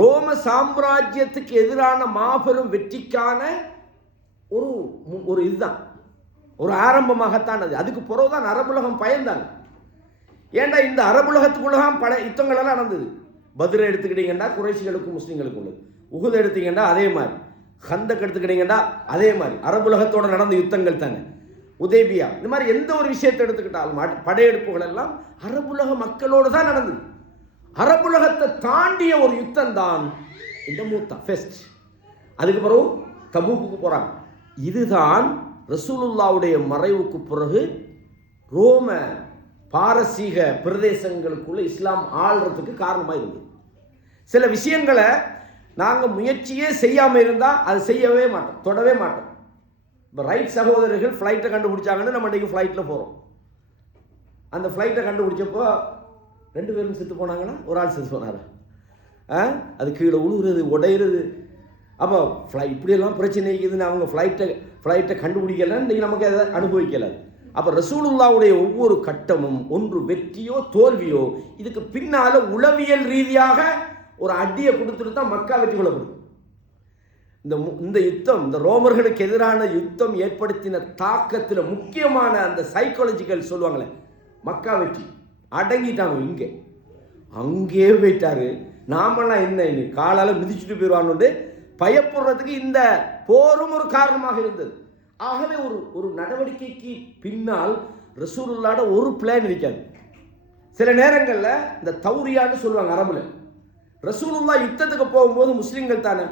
ரோம சாம்ராஜ்யத்துக்கு எதிரான மாபெரும் வெற்றிக்கான ஒரு இதுதான், ஒரு ஆரம்பமாகத்தான் அது. அதுக்கு பிறகுதான் அரபுலகம் பயந்தாங்க. ஏண்டா இந்த அரபுலகத்துக்குள்ளதான் பல யுத்தங்கள் எல்லாம் நடந்தது. பத்ரை எடுத்துக்கிட்டீங்கன்னா குறைஷிகளுக்கும் முஸ்லீம்களுக்கும் உள்ளது, உஹுதை எடுத்தீங்கன்னா அதே மாதிரி, ஹந்தக் எடுத்துக்கிட்டீங்கன்னா அதே மாதிரி அரபுலகத்தோட நடந்த யுத்தங்கள் தானே, உதேபியா, இந்த மாதிரி எந்த ஒரு விஷயத்தை எடுத்துக்கிட்டாலும் படையெடுப்புகள் எல்லாம் அரபுலக மக்களோடு தான் நடந்தது. அரபுலகத்தை தாண்டிய ஒரு யுத்தம் தான் இந்த மூத்தா ஃபெஸ்ட். அதுக்கு பிறகு தபூக்கு போகிறாங்க. இதுதான் ரசூலுல்லாவுடைய மறைவுக்கு பிறகு ரோம பாரசீக பிரதேசங்களுக்குள்ள இஸ்லாம் ஆள்றதுக்கு காரணமாக இருந்தது. சில விஷயங்களை நாங்கள் முயற்சியே செய்யாமல் இருந்தால் அது செய்யவே மாட்டோம், தொடவே மாட்டோம். இப்போ ரைட் சகோதரர்கள் ஃப்ளைட்டை கண்டுபிடிச்சாங்கன்னு நம்ம இன்றைக்கி ஃப்ளைட்டில் போகிறோம். அந்த ஃப்ளைட்டை கண்டுபிடிச்சப்போ 2 பேரும் செத்து போனாங்கன்னா, ஒரு ஆள் செத்து போனார், அது கீழே உழுவுறது, உடையிறது. அப்போ இப்படியெல்லாம் பிரச்சனை இருக்குதுன்னு அவங்க ஃப்ளைட்டை கண்டுபிடிக்கலன்னு இன்றைக்கி நமக்கு அதை அனுபவிக்கலை. அப்போ ரசூலுல்லாவுடைய ஒவ்வொரு கட்டமும் ஒன்று வெற்றியோ தோல்வியோ, இதுக்கு பின்னால் உளவியல் ரீதியாக ஒரு அடியை கொடுத்துட்டு தான் மக்கா வெற்றி கொள்ளப்படுது. இந்த யுத்தம், இந்த ரோமர்களுக்கு எதிரான யுத்தம் ஏற்படுத்தின தாக்கத்தில் முக்கியமான அந்த சைக்காலஜிக்கல் சொல்லுவாங்களே, மக்கா வெற்றி. அடங்கிட்டாங்க, இங்கே அங்கே போயிட்டாரு. நாமெல்லாம் என்ன காலால் மிதிச்சுட்டு போயிடுவான்னு பயப்படுறதுக்கு இந்த போரும் ஒரு காரணமாக இருந்தது. ஆகவே ஒரு நடவடிக்கைக்கு பின்னால் ரசூலுல்லாஹ்வோட ஒரு பிளான் இருக்காது. சில நேரங்களில் இந்த தௌரியான்னு சொல்லுவாங்க அரபுல. ரசூலுல்லாஹ் யுத்தத்துக்கு போகும்போது முஸ்லீம்கள் தானே,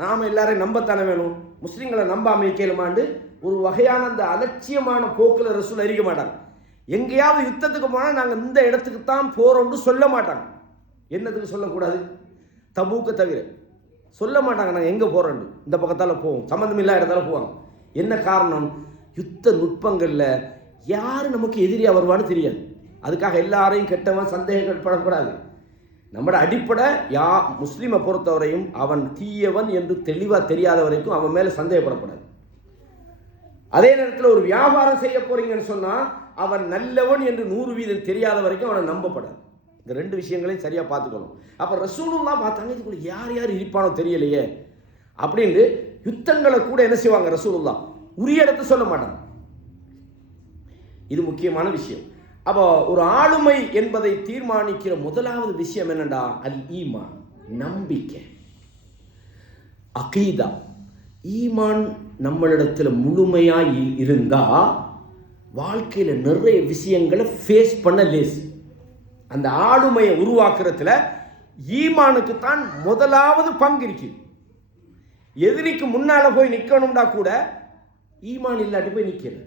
நாம எல்லாரையும் நம்பத்தானே வேணும், முஸ்லீம்களை நம்பாம இருக்கலுமாண்டு ஒரு வகையான அந்த அலட்சியமான போக்கில் ரசூல் அறிக்க மாட்டாங்க. எங்கேயாவது யுத்தத்துக்கு போனால் நாங்கள் இந்த இடத்துக்கு தான் போகிறோம்னு சொல்ல மாட்டாங்க. என்னத்துக்கு சொல்லக்கூடாது? தபூக்க தவிர சொல்ல மாட்டாங்க நாங்கள் எங்கே போகிறோன்னு. இந்த பக்கத்தால் போவோம், சம்மந்தம் இல்லாத இடத்தால போவாங்க. என்ன காரணம்? யுத்த நுட்பங்களில் யார் நமக்கு எதிரியாக வருவான்னு தெரியாது. அதுக்காக எல்லாரையும் கெட்டவன் சந்தேகப்படக்கூடாது. நம்மளோட அடிப்படை முஸ்லீமை பொறுத்தவரையும் அவன் தீயவன் என்று தெளிவாக தெரியாத வரைக்கும் அவன் மேலே சந்தேகப்படப்படாது. அதே நேரத்தில் ஒரு வியாபாரம் செய்ய போறீங்கன்னு சொன்னால் அவன் நல்லவன் என்று 100% தெரியாத வரைக்கும் அவனை நம்பப்படாது. இந்த 2 விஷயங்களையும் சரியாக பார்த்துக்கணும். அப்போ ரசூலுல்லாஹ் பார்த்தாங்க, இதுக்குள்ள யார் யார் இருப்பானோ தெரியலையே அப்படின்னு யுத்தங்களை கூட என்ன செய்வாங்க ரசூலுல்லாஹ் உரிய இடத்தை சொல்ல மாட்டாங்க. இது முக்கியமான விஷயம். அப்போ ஒரு ஆளுமை என்பதை தீர்மானிக்கிற முதலாவது விஷயம் என்னடா, அல் ஈமான், நம்பிக்கை, அகீதா. ஈமான் நம்மளிடத்தில் முழுமையாக இருந்தால் வாழ்க்கையில் நிறைய விஷயங்களை ஃபேஸ் பண்ண லேசு. அந்த ஆளுமையை உருவாக்குறதுல ஈமானுக்கு தான் முதலாவது பங்கு இருக்குது. எதிரிக்கு முன்னால் போய் நிற்கணும்னா கூட ஈமான் இல்லாட்டி போய் நிற்கிறது,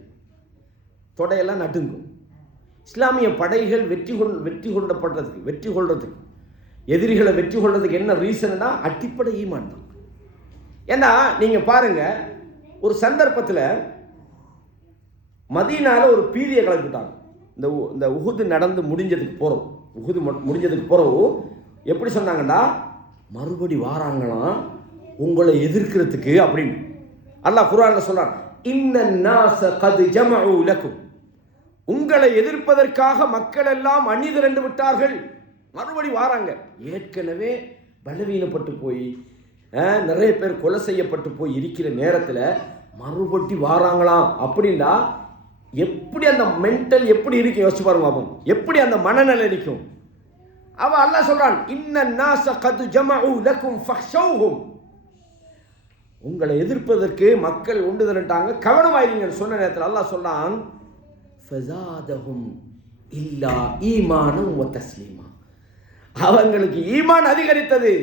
தொடையெல்லாம் நடுங்கும். இஸ்லாமிய படைகள் வெற்றி கொள்றதுக்கு எதிரிகளை வெற்றி கொள்றதுக்கு என்ன ரீசன்னா அடிப்படை ஈமான் தான். ஏன்னா நீங்கள் பாருங்க, ஒரு சந்தர்ப்பத்தில் மதீனால ஒரு பீதியை கலக்கிட்டாங்க. இந்த உஹுது நடந்து முடிஞ்சதுக்கு போகிறோம் எப்படி சொன்னாங்கன்னா, மறுபடி வாராங்களாம் உங்களை எதிர்க்கிறதுக்கு அப்படின்னு அல்லாஹ் குர்ஆன்ல சொல்றான். இன்னன்னாஸ கத் ஜமஉ லக்கும், உங்களை எதிர்ப்பதற்காக மக்கள் எல்லாம் அணிதிரண்டு விட்டார்கள், மறுபடி வாராங்க. ஏற்கனவே பலவீனப்பட்டு போய் நிறைய பேர் கொலை செய்யப்பட்டு போய் இருக்கிற நேரத்தில் மறுபடி வாராங்களாம் அப்படின்னா எப்படி அந்த மென்டல் எப்படி இருக்கும் யோசிச்சு பாருங்க பாப்போம், எப்படி அந்த மனநிலை இருக்கும். அவ அல்லாஹ் சொல்றான், இன்னன்னாஸ கத் ஜமஉ லக்கும் ஃபஹ்ஷௌஹும், உங்களை எதிர்ப்பதற்கு மக்கள் ஒன்று திரண்டாங்க, கவனமாயிருங்கன்னு சொன்ன நேரத்தில் அல்லாஹ் சொல்றான், ஃபஸாதஹும் இல்லா ஈமானம் வ தஸ்லீமா, அவங்களுக்கு ஈமான் அதிகரித்தது.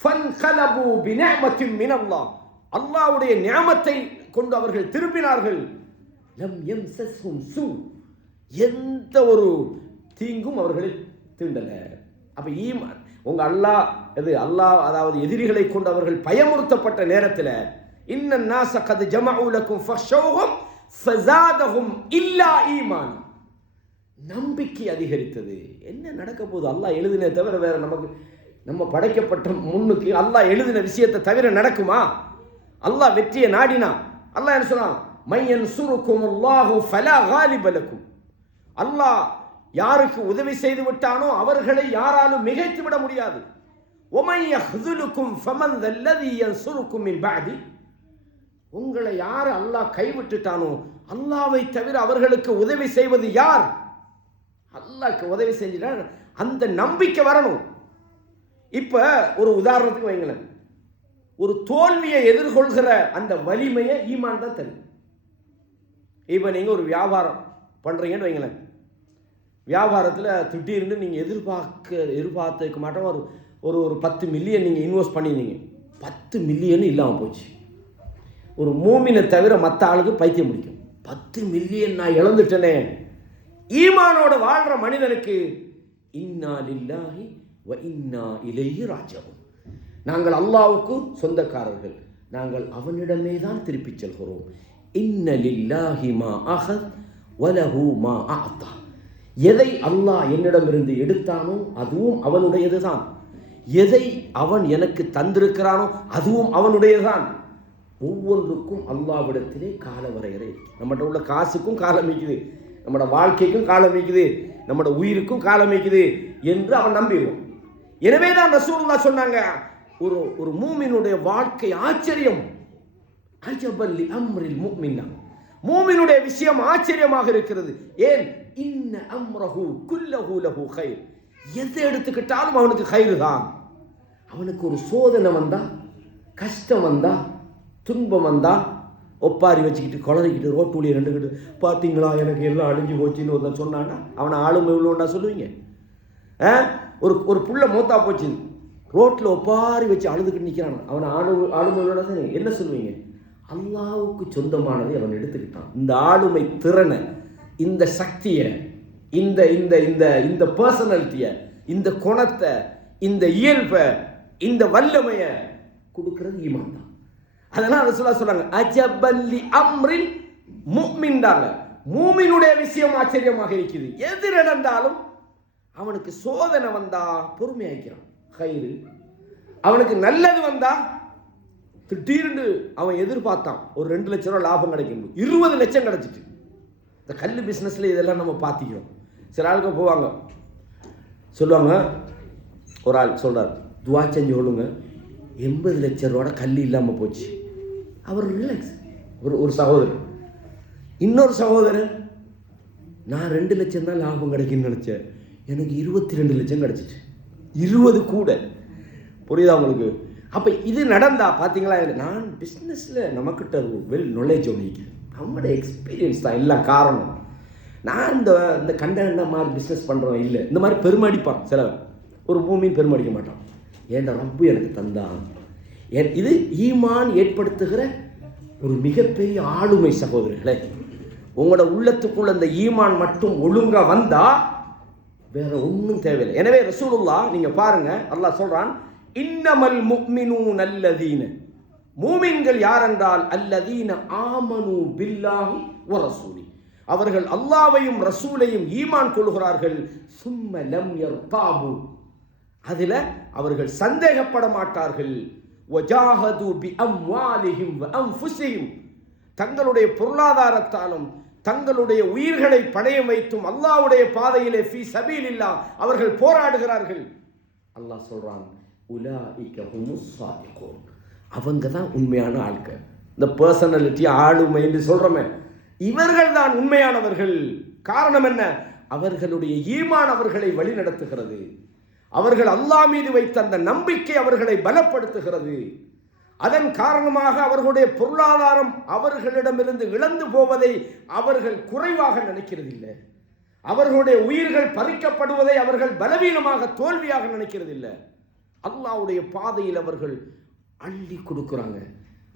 ஃபன்கலபு பிநிஅமத்தின் மினல்லாஹ், அல்லாஹ்வுடைய நிஅமத்தை கொண்டு அவர்கள் திரும்பினார்கள். லம் யம்சஸ்ஹும் சூ, எந்த ஒரு தீங்கும் அவர்களை தீண்டல. அப்ப ஈமான் உங்க அல்லாஹ் அதாவது எதிரிகளை கொண்டு அவர்கள் பயமுறுத்தப்பட்ட நேரத்தில் இன்னன்னாஸ கத் ஜமஉ லக்கும் ஃபஹ்ஷௌஹும் ஃபஸாதஹும் இல்லா ஈமான், நம்பிக்கை அதிகரித்தது. என்ன நடக்க போகுது அல்லாஹ் எழுதினே தவிர வேற நம்ம படைக்கப்பட்ட முன்னுக்கு அல்லாஹ் எழுதின விஷயத்தை தவிர நடக்குமா? அல்லாஹ் வெற்றியை நாடினா அல்லாஹ் என்ன சொல்றான், மையன் சுருக்குமுல்லாஹு ஃபலா காலிப லக்கும், அல்லாஹ் யாருக்கு உதவி செய்து விட்டானோ அவர்களை யாராலும் மிகைத்து விட முடியாது. ஒமை யஹ்துலுக்கும் ஃபமன் தல்லதி யன்சுருக்கும் மின் பஅதி, உங்களை யார் அல்லாஹ் கைவிட்டுட்டானோ அல்லாஹ்வை தவிர அவர்களுக்கு உதவி செய்வது யார்? அல்லாஹ்க்கு உதவி செஞ்சிட்டா அந்த நம்பிக்கை வரணும். இப்ப ஒரு உதாரணத்துக்கு வைங்களேன், ஒரு தோல்வியை எதிர்கொள்கிற அந்த வலிமையை ஈமான் தான் தரும். இப்போ நீங்கள் ஒரு வியாபாரம் பண்ணுறீங்கன்னு வைங்களேன், வியாபாரத்தில் திடீர்னு நீங்கள் எதிர்பார்த்துக்க மாட்டோம் ஒரு 10 மில்லியன் நீங்கள் இன்வெஸ்ட் பண்ணியிருந்தீங்க, 10 மில்லியன் இல்லாமல் போச்சு. ஒரு மூமினை தவிர மற்ற ஆளுக்கு பைத்தியம் முடிக்கும், 10 மில்லியன் நான் இழந்துட்டேனே. ஈமானோட வாழ்கிற மனிதனுக்கு இன்னா லில்லாஹி வ இன்னா இலைஹி ராஜிஊன், நாங்கள் அல்லாஹ்வுக்கு சொந்தக்காரர்கள், நாங்கள் அவனிடமே தான் திருப்பிச் செல்கிறோம். இன்ன லில்லாஹி மா அஹத் வ லஹு மா அஅதா, எதை அல்லாஹ் என்னிடமிருந்து எடுத்தானோ அதுவும் அவனுடையது தான், எதை அவன் எனக்கு தந்திருக்கிறானோ அதுவும் அவனுடையதுதான். ஒவ்வொன்றுக்கும் அல்லாஹ்விடத்திலே கால வரையறை. நம்மகிட்ட உள்ள காசுக்கும் காலம் வைக்குது, நம்மளோட வாழ்க்கைக்கும் காலம் வைக்குது, நம்மளோட உயிருக்கும் காலம் வைக்குது என்று அவன் நம்பிடுவோம். எனவே தான் ரசூலுல்லாஹ் சொன்னாங்க, ஒரு மூமினுடைய வாழ்க்கை ஆச்சரியம். அஜபல் லி அம்ரில் முஃமின், மூமினுடைய விஷயம் ஆச்சரியமாக இருக்கிறது. ஏன்? இன்ன அம்ரஹு குல்லஹு லஹு கைர், எதை எடுத்துக்கிட்டாலும் அவனுக்கு கைரு தான். அவனுக்கு ஒரு சோதனை வந்தா, கஷ்டம் வந்தா, துன்பம் வந்தா, ஒப்பாரி வச்சுக்கிட்டு குளறிக்கிட்டு ரோட்டூலியை ரெண்டுக்கிட்டு பார்த்தீங்களா எனக்கு எல்லாம் அழிஞ்சு போச்சுன்னு ஒருத்தன் சொன்னான்னா அவனை ஆளுமை உள்ளவனா சொல்லுவீங்க? ஒரு புள்ள மூத்தா போச்சு, ரோட்டில் ஒப்பாரி வச்சு அழுதுகிட்டு நிற்கிறான், அவனை ஆளுமை உள்ளவனா என்ன சொல்லுவீங்க? அல்லாஹ்வுக்கு சொந்தமானதை அவன் எடுத்துக்கிட்டான். இந்த ஆளுமை திறனை, இந்த சக்தியை, இந்த இந்த இந்த இந்த பர்சனாலிட்டியை, இந்த குணத்தை, இந்த இயல்பை, இந்த வல்லமையை கொடுக்கிறது ஈமான் தான். அதனால ரசூலுல்லாஹ் சொல்றாங்க, அஜபல் லி அம்ரில் முஃமின், மூமினுடைய விஷயம் ஆச்சரியமாக இருக்குது. எது நடந்தாலும் அவனுக்கு சோதனை வந்தா பொறுமையாக்கிறான் கயிறு, அவனுக்கு நல்லது வந்தா திடீர்னு அவன் எதிர்பார்த்தான் ஒரு 2 லட்சம் ரூபா லாபம் கிடைக்கும், 20 லட்சம் கிடைச்சிட்டு. இந்த கல் பிஸ்னஸில் இதெல்லாம் நம்ம பார்த்திக்கிறோம். சில ஆளுங்க போவாங்க, சொல்லுவாங்க, ஒரு ஆள் சொல்கிறார், துவா செஞ்சு கொள்ளுங்க 80 லட்சம் ரூபா கல் இல்லாமல் போச்சு. அவர் ரிலாக்ஸ். ஒரு சகோதரர், இன்னொரு சகோதரர், நான் 2 லட்சம் தான் லாபம் கிடைக்குன்னு நினச்சேன், எனக்கு 22 லட்சம் கிடச்சிச்சு, 20 கூட. புரியுதா உங்களுக்கு? அப்போ இது நடந்தா பார்த்தீங்களா, நான் பிஸ்னஸில் நம்மக்கிட்ட வெல் நாலேஜ் ஒன்று, நம்மளோட எக்ஸ்பீரியன்ஸ் தான் எல்லாம் காரணம். நான் இந்த கண்ட மாதிரி பிஸ்னஸ் பண்ணுறோம் இல்லை, இந்த மாதிரி பெருமடிப்பான் சிலவன். ஒரு பூமியும் பெருமடிக்க மாட்டான், ஏன்டா ரப்பு எனக்கு தந்தான். இது ஈமான் ஏற்படுத்துகிற ஒரு மிகப்பெரிய ஆளுமை சகோதரர்களே. உங்களோட உள்ளத்துக்குள்ள இந்த ஈமான் மட்டும் ஒழுங்கா வந்தா வேற ஒன்றும் தேவையில்லை. எனவே ரசூலுல்லாஹ் நீங்க பாருங்க, அல்லாஹ் சொல்றான், இன்னமல் முஃமினூன அல்லதீன, மூமின்கள் யார் என்றால் அல்லதீன ஆமனு பில்லாஹி வ ரசூலி, அவர்கள் அல்லாஹ்வையும் ரசூலையும் ஈமான் கொள்கிறார்கள். சும்ம லம் யர்தாபு, அதில் அவர்கள் சந்தேகப்பட மாட்டார்கள். வஜாஹது பி அம்வாலிஹிம் வ அன்ஃபுஸிஹிம், தங்களுடைய பொருளாதாரத்தாலும் தங்களுடைய உயிர்களை பணயம் வைத்தும் அல்லாஹ்வுடைய பாதையிலே ஃபீ சபீலில்லாஹ் அவர்கள் போராடுகிறார்கள். அல்லாஹ் சொல்றான், உலாயிக ஹுமுஸ் ஸாதிகூன், அவங்க தான் உண்மையான ஆட்கள். இந்த பர்சனாலிட்டி ஆளுமை என்று சொல்றோமே, இவர்கள் தான் உண்மையானவர்கள். காரணம் என்ன? அவர்களுடைய ஈமான் அவர்களை வழி நடத்துகிறது. அவர்கள் அல்லாஹ் மீது வைத்த அந்த நம்பிக்கை அவர்களை பலப்படுத்துகிறது. அதன் காரணமாக அவர்களுடைய பொருளாதாரம் அவர்களிடமிருந்து இழந்து போவதை அவர்கள் குறைவாக நினைக்கிறது இல்லை. அவர்களுடைய உயிர்கள் பறிக்கப்படுவதை அவர்கள் பலவீனமாக தோல்வியாக நினைக்கிறது இல்லை. அல்லாஹ்வுடைய பாதையில் அவர்கள் அள்ளி கொடுக்குறாங்க.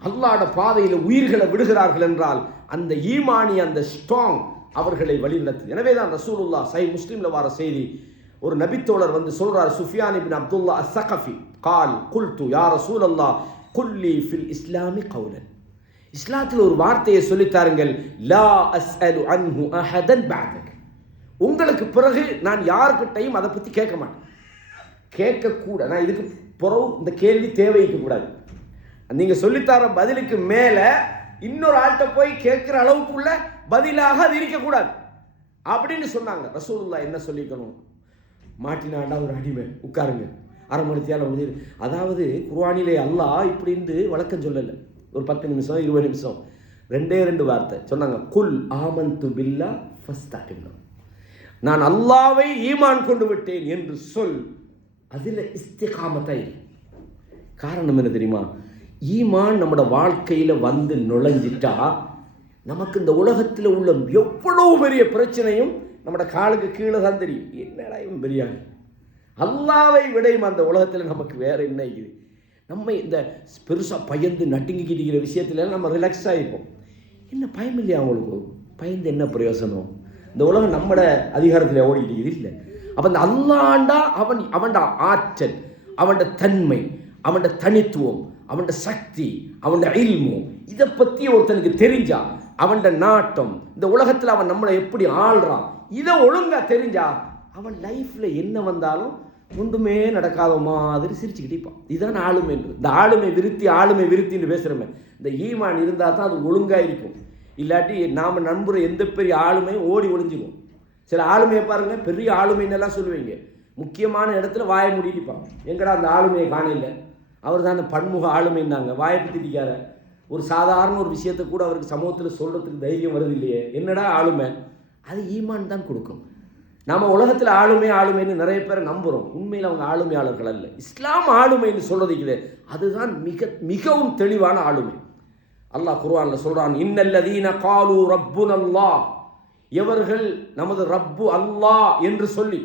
அல்லாஹ்வுடைய பாதையில் உயிர்களை விடுகிறார்கள் என்றால் அந்த ஈமானி, அந்த ஸ்ட்ராங் அவர்களை வழிநடத்துது. எனவே தான் ரசூலுல்லாஹ் சஹீஹ் முஸ்லிம்ல வர செய்தி, ஒரு நபித்தோழர் வந்து சொல்றார், சுஃபியான் இப்னு அப்துல்லா அஸ்ஸகஃபி கால் குல்து யா ரசூலல்லாஹ் குல்லி ஃபில் இஸ்லாமி கௌலன், இஸ்லாத்தில் ஒரு வார்த்தையை சொல்லித்தாருங்கள், லா அஸ்அலு அன்ஹு அஹதன் பஅதக், உங்களுக்கு பிறகு நான் யார்கிட்டையும் அதை பற்றி கேட்க மாட்டேன், கேட்கக்கூட, நான் இதுக்கு பிறகு இந்த கேள்வி தேவைக்க கூடாது. நீங்க சொல்லித்தர பதிலுக்கு மேல இன்னொரு ஆள்கிட்ட போய் கேட்கிற அளவுக்குள்ள பதிலாக அது இருக்கக்கூடாது அப்படின்னு சொன்னாங்க. ரசூலுல்லாஹ் என்ன சொல்லிக்கணும்? மாட்டினாண்டா ஒரு அடிமை, உட்காருங்க, அரை மணித்தியால முடியுது. அதாவது குர்ஆனிலே அல்லாஹ் இப்படி இருந்து வழக்கம் சொல்லலை. ஒரு 10 நிமிஷம் 20 நிமிஷம் 2 வார்த்தை சொன்னாங்க. குல் ஆமன்து பில்லா ஃபஸ்தகிம், நான் அல்லாஹ்வை ஈமான் கொண்டு விட்டேன் என்று சொல். அதில் இஸ்திகாமத்தை. காரணம் என்ன தெரியுமா? ஈமான் நம்மளோட வாழ்க்கையில் வந்து நுழைஞ்சிட்டா நமக்கு இந்த உலகத்தில் உள்ள எவ்வளவு பெரிய பிரச்சனையும் நம்மளோட காலுக்கு கீழே தான் தெரியும். என்னடா இவன் பெரிய அல்லாவை விடையும் அந்த உலகத்தில் நமக்கு வேற என்ன இருக்குது? நம்ம இந்த பெருசாக பயந்து நட்டுங்கிக்கிட்டிருக்கிற விஷயத்துல நம்ம ரிலாக்ஸ் ஆகிருப்போம். என்ன பயம் இல்லையா அவங்களுக்கு? பயந்து என்ன பிரயோசனம்? இந்த உலகம் நம்மட அதிகாரத்தில் ஓடிக்கிட்டு இல்லை. அப்போ அந்த அல்லாண்டா அவன் ஆற்றல், அவன் தன்மை, அவன் தனித்துவம், அவன் சக்தி, அவன் இல்மு, இதை பற்றி ஒருத்தனுக்கு தெரிஞ்சா, அவன் நாட்டம், இந்த உலகத்தில் அவன் நம்மளை எப்படி ஆள்றான், இதை ஒழுங்கா தெரிஞ்சா அவன் லைஃப்ல என்ன வந்தாலும் ஒன்றுமே நடக்காத மாதிரி சிரிச்சுக்கிட்டே இருப்பான். இதுதான் ஆளுமை என்று. இந்த ஆளுமை விருத்தின்னு பேசுகிறோமே, இந்த ஈமான் இருந்தால் தான் அது ஒழுங்காக இருக்கும். இல்லாட்டி நாம் நம்புகிற எந்த பெரிய ஆளுமையும் ஓடி ஒளிஞ்சிடும். சில ஆளுமையை பாருங்க, பெரிய ஆளுமைன்னெல்லாம் சொல்லுவீங்க, முக்கியமான இடத்துல வாயை மூடிட்டுப்பாங்க. எங்கடா அந்த ஆளுமையை காணல, அவர் தான் அந்த பன்முக ஆளுமைன்னாங்க, வாயை பற்றிக்கார. ஒரு சாதாரண ஒரு விஷயத்தை கூட அவருக்கு சமூகத்தில் சொல்கிறதுக்கு தைரியம் வருது இல்லையே, என்னடா ஆளுமை? அது ஈமான் தான் கொடுக்கும். நம்ம உலகத்தில் ஆளுமைன்னு நிறைய பேரை நம்புகிறோம். உண்மையில் அவங்க ஆளுமையாளர்கள் அல்ல. இஸ்லாம் ஆளுமைன்னு சொல்றதுக்குது, அதுதான் மிகவும் தெளிவான ஆளுமை. அல்லாஹ் குர்ஆன்ல சொல்றான், இன்னல்லதீன காலு ரப்புனல்லாஹ், எவர்கள் நமது ரப்பு அல்லாஹ் என்று சொல்லி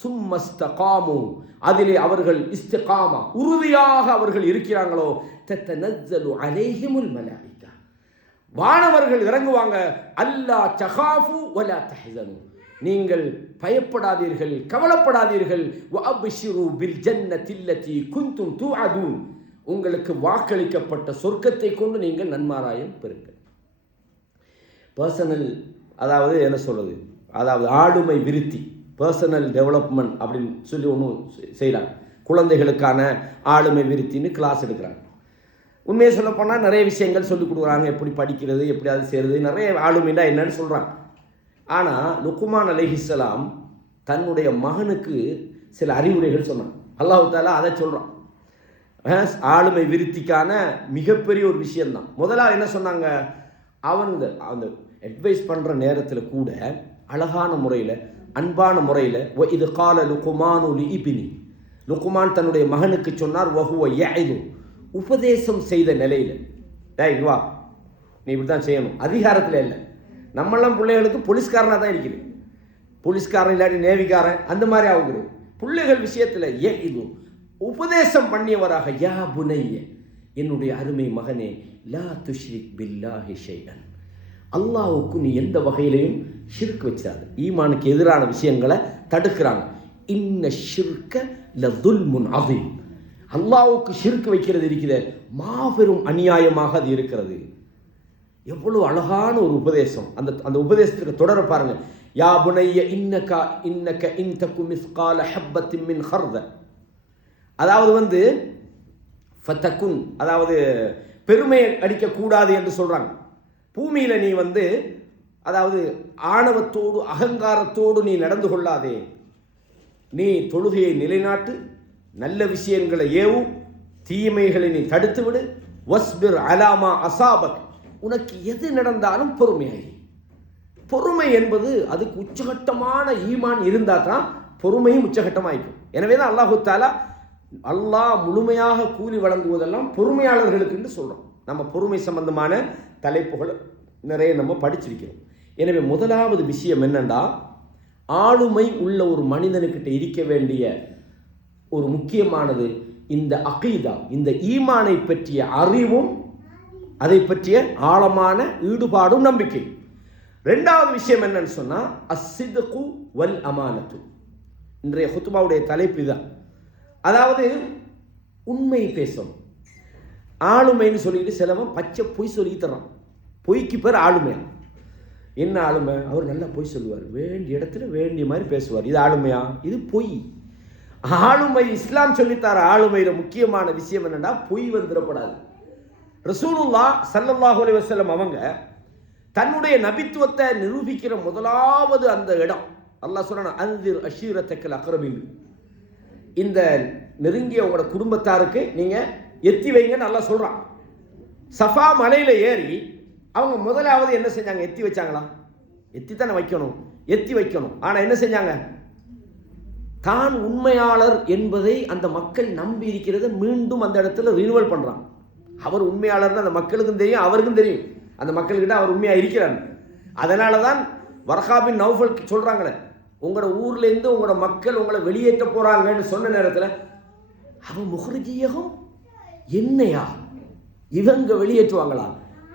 சும்மஸ்தகாமு, அதிலே அவர்கள் இஸ்திகாமா உறுதியாக அவர்கள் இருக்கிறாங்களோ, தத்தனஸ்ஸலு அலைஹிமுல் மலாயிகா, வானவர்கள் இறங்குவாங்க, அல்லா தகாஃபு வலா தஹ்சனு, நீங்கள் பயப்படாதீர்கள், கவலைப்படாதீர்கள், வஅப்ஷிரு பில் ஜன்னத்தி அல்லதி குன்தும் துஅதுன், உங்களுக்கு வாக்களிக்கப்பட்ட சொர்க்கத்தை கொண்டு நீங்கள் நன்மாராயம் பெறுங்கள். பர்சனல், அதாவது என்ன சொல்றது, அதாவது ஆளுமை விருத்தி. பர்சனல் டெவலப்மெண்ட் அப்படின்னு சொல்லி ஒன்று செய்கிறாங்க. குழந்தைகளுக்கான ஆளுமை விருத்தின்னு கிளாஸ் எடுக்கிறாங்க. உண்மையை சொல்லப்போனால் நிறைய விஷயங்கள் சொல்லிக் கொடுக்குறாங்க, எப்படி படிக்கிறது, எப்படி அது செய்கிறது, நிறைய ஆளுமைனா என்னன்னு சொல்கிறாங்க. ஆனால் லுக்மான் அலைஹிஸ்ஸலாம் தன்னுடைய மகனுக்கு சில அறிவுரைகள் சொன்னான். அல்லாஹ் தஆலா அதை சொல்கிறான். ஆளுமை விருத்திக்கான மிகப்பெரிய ஒரு விஷயந்தான். முதலாக என்ன சொன்னாங்க, அந்த அட்வைஸ் பண்ணுற நேரத்தில் கூட அழகான முறையில், அன்பான முறையில், இது கால லுக்மானு லிஇப்னி, லுக்மான் தன்னுடைய மகனுக்கு சொன்னார், வஹுவ யஇது, உபதேசம் செய்த நிலையில், டேய் வா நீ இப்படி தான் செய்யணும், அதிகாரத்தில் இல்லை. நம்மளாம் பிள்ளைகளுக்கு போலீஸ்காரனாக தான் இருக்குது. போலீஸ்காரன் இல்லாட்டி நேவிக்காரன் அந்த மாதிரி ஆகுது. பிள்ளைகள் விஷயத்தில் யஇது, உபதேசம் பண்ணியவராக, யா புனைய, என்னுடைய அருமை மகனே, லா துஷ்ரிக் பில்லாஹி ஷைஅன், அல்லாஹ்வுக்கு நீ எந்த வகையிலையும் ஷிர்க் வச்சாது. ஈமானுக்கு எதிரான விஷயங்களை தடுக்கிறாங்க. இன்ன ஷிர்க லதுல்முன் அதீம், அல்லாஹ்வுக்கு ஷிர்க் வைக்கிறது இருக்கிறது மாபெரும் அநியாயமாக அது இருக்கிறது. எவ்வளவு அழகான ஒரு உபதேசம். அந்த உபதேசத்துக்கு தொடர பாருங்க. யா புனைய இன்னக இன் தகு மிஸ்கால ஹப்பத்தின் மின் ஹர்தல், அதாவது ஃபதகுன், அதாவது பெருமை அடிக்கக்கூடாது என்று சொல்கிறாங்க. பூமியில் நீ அதாவது ஆணவத்தோடு அகங்காரத்தோடு நீ நடந்து கொள்ளாதே. நீ தொழுகையை நிலைநாட்டு, நல்ல விஷயங்களை ஏவு, தீமைகளை நீ தடுத்து விடு. வஸ்பிர் அலாமா அசாபக், உனக்கு எது நடந்தாலும் பொறுமையாகி. பொறுமை என்பது அதுக்கு உச்சகட்டமான ஈமான் இருந்தால் தான் பொறுமையும் உச்சகட்டமாயிக்கும். எனவே தான் அல்லாஹு தஆலா அல்லாஹ் முழுமையாக கூலி வழங்குவதெல்லாம் பொறுமையாளர்களுக்கு என்று சொல்கிறோம். நம்ம பொறுமை சம்பந்தமான தலைப்புகள் நிறைய நம்ம படிச்சிருக்கிறோம். எனவே முதலாவது விஷயம் என்னென்னா, ஆளுமை உள்ள ஒரு மனிதனுக்கிட்ட இருக்க வேண்டிய ஒரு முக்கியமானது இந்த அகீதா, இந்த ஈமானை பற்றிய அறிவும் அதை பற்றிய ஆழமான ஈடுபாடும் நம்பிக்கை. ரெண்டாவது விஷயம் என்னன்னு சொன்னால் அஸ்ஸித்கு வல் அமானத்து. இன்றைய ஹுத்பாவுடைய தலைப்பு தான். அதாவது உண்மை பேசணும். ஆளுமைன்னு சொல்லிட்டு சிலவன் பச்சை பொய் சொல்லி தர்றான். பொய்க்கு பேர் ஆளுமையா? என்ன ஆளுமை? அவர் நல்லா பொய் சொல்லுவார், வேண்டிய இடத்துல வேண்டிய மாதிரி பேசுவார். இது ஆளுமையா? இது பொய். ஆளுமை இஸ்லாம் சொல்லித்தார ஆளுமையில் முக்கியமான விஷயம் என்னன்னா, பொய் வந்துடப்படாது. ரசூலுல்லாஹ் ஸல்லல்லாஹு அலைஹி வஸல்லம் அவங்க தன்னுடைய நபித்துவத்தை நிரூபிக்கிற முதலாவது அந்த இடம் அல்லாஹ் சொல்றான், அன்திர் அஷீரத்தக்கல் அக்ரபீன், இந்த நெருங்கிய உங்களோட குடும்பத்தாருக்கு நீங்க எத்தி வைங்கன்னு அல்லாஹ் சொல்றான். சஃபா மலையில ஏறி அவங்க முதலாவது என்ன செஞ்சாங்க? எத்தி வச்சாங்களா? எத்தி தானே வைக்கணும், எத்தி வைக்கணும். ஆனா என்ன செஞ்சாங்க? தான் உண்மையாளர் என்பதை அந்த மக்கள் நம்பி இருக்கிறத மீண்டும் அந்த இடத்துல ரினிவல் பண்றான். அவர் உண்மையாளர்னு அந்த மக்களுக்கும் தெரியும், அவருக்கும் தெரியும், அந்த மக்கள்கிட்ட அவர் உண்மையா இருக்கிறார். அதனால தான் வர்கா பின் நௌஃபல் சொல்றாங்களே, உங்களோட ஊர்ல இருந்து உங்களோட மக்கள் உங்களை வெளியேற்ற போறாங்கன்னு சொன்ன நேரத்தில் அவன் முஹ்ரிஜியகம் என்னையா இவங்க வெளியேற்றுவாங்களா?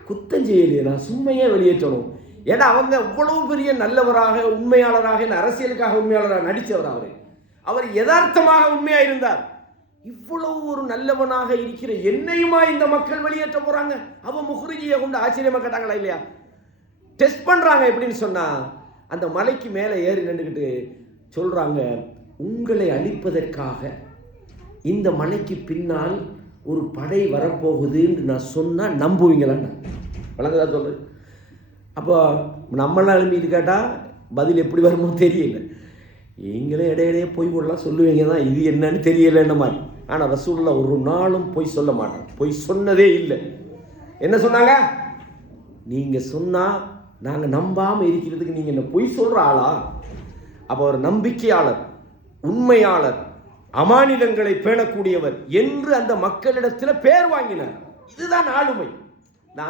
குத்தம் செய்யலையே, நான் சும்மையே வெளியேற்றணும். ஏன்னா அவங்க இவ்வளவு பெரிய நல்லவராக உண்மையாளராக அரசியலுக்காக உண்மையாளராக நடித்தவர். அவர் யதார்த்தமாக உண்மையா இருந்தார். இவ்வளவு ஒரு நல்லவனாக இருக்கிற என்னையுமா இந்த மக்கள் வெளியேற்ற போறாங்க? அவன் முஹ்ரிஜியை கொண்டு ஆச்சரியமா கேட்டாங்களா இல்லையா? டெஸ்ட் பண்றாங்க. எப்படின்னு சொன்னா, அந்த மலைக்கு மேலே ஏறி நின்றுக்கிட்டு சொல்றாங்க, உங்களை அழிப்பதற்காக இந்த மலைக்கு பின்னால் ஒரு படை வரப்போகுதுன்னு நான் சொன்னா நம்புவீங்களான்னு வழங்குதா சொல்றேன். அப்போ நம்மளாம் எழுப்பிட்டு கேட்டால் பதில் எப்படி வருமோ தெரியல. நீங்களே இடையிடையே பொய் போடலாம் சொல்லுவீங்க தான், இது என்னன்னு தெரியலன்ற மாதிரி. ஆனால் ரசூலுல்லாஹ் ஒரு நாளும் பொய் சொல்ல மாட்டாங்க, பொய் சொன்னதே இல்லை. என்ன சொன்னாங்க? நீங்கள் சொன்னால் நாங்கள் நம்பாமல் இருக்கிறதுக்கு நீங்கள் என்ன பொய் சொல்கிற ஆளா? அப்போ ஒரு நம்பிக்கையாளர், உண்மையாளர், அமானிதங்களை பேணக்கூடியவர் என்று அந்த மக்களிடத்தில் பேர் வாங்கினார். இதுதான் ஆளுமை. இந்த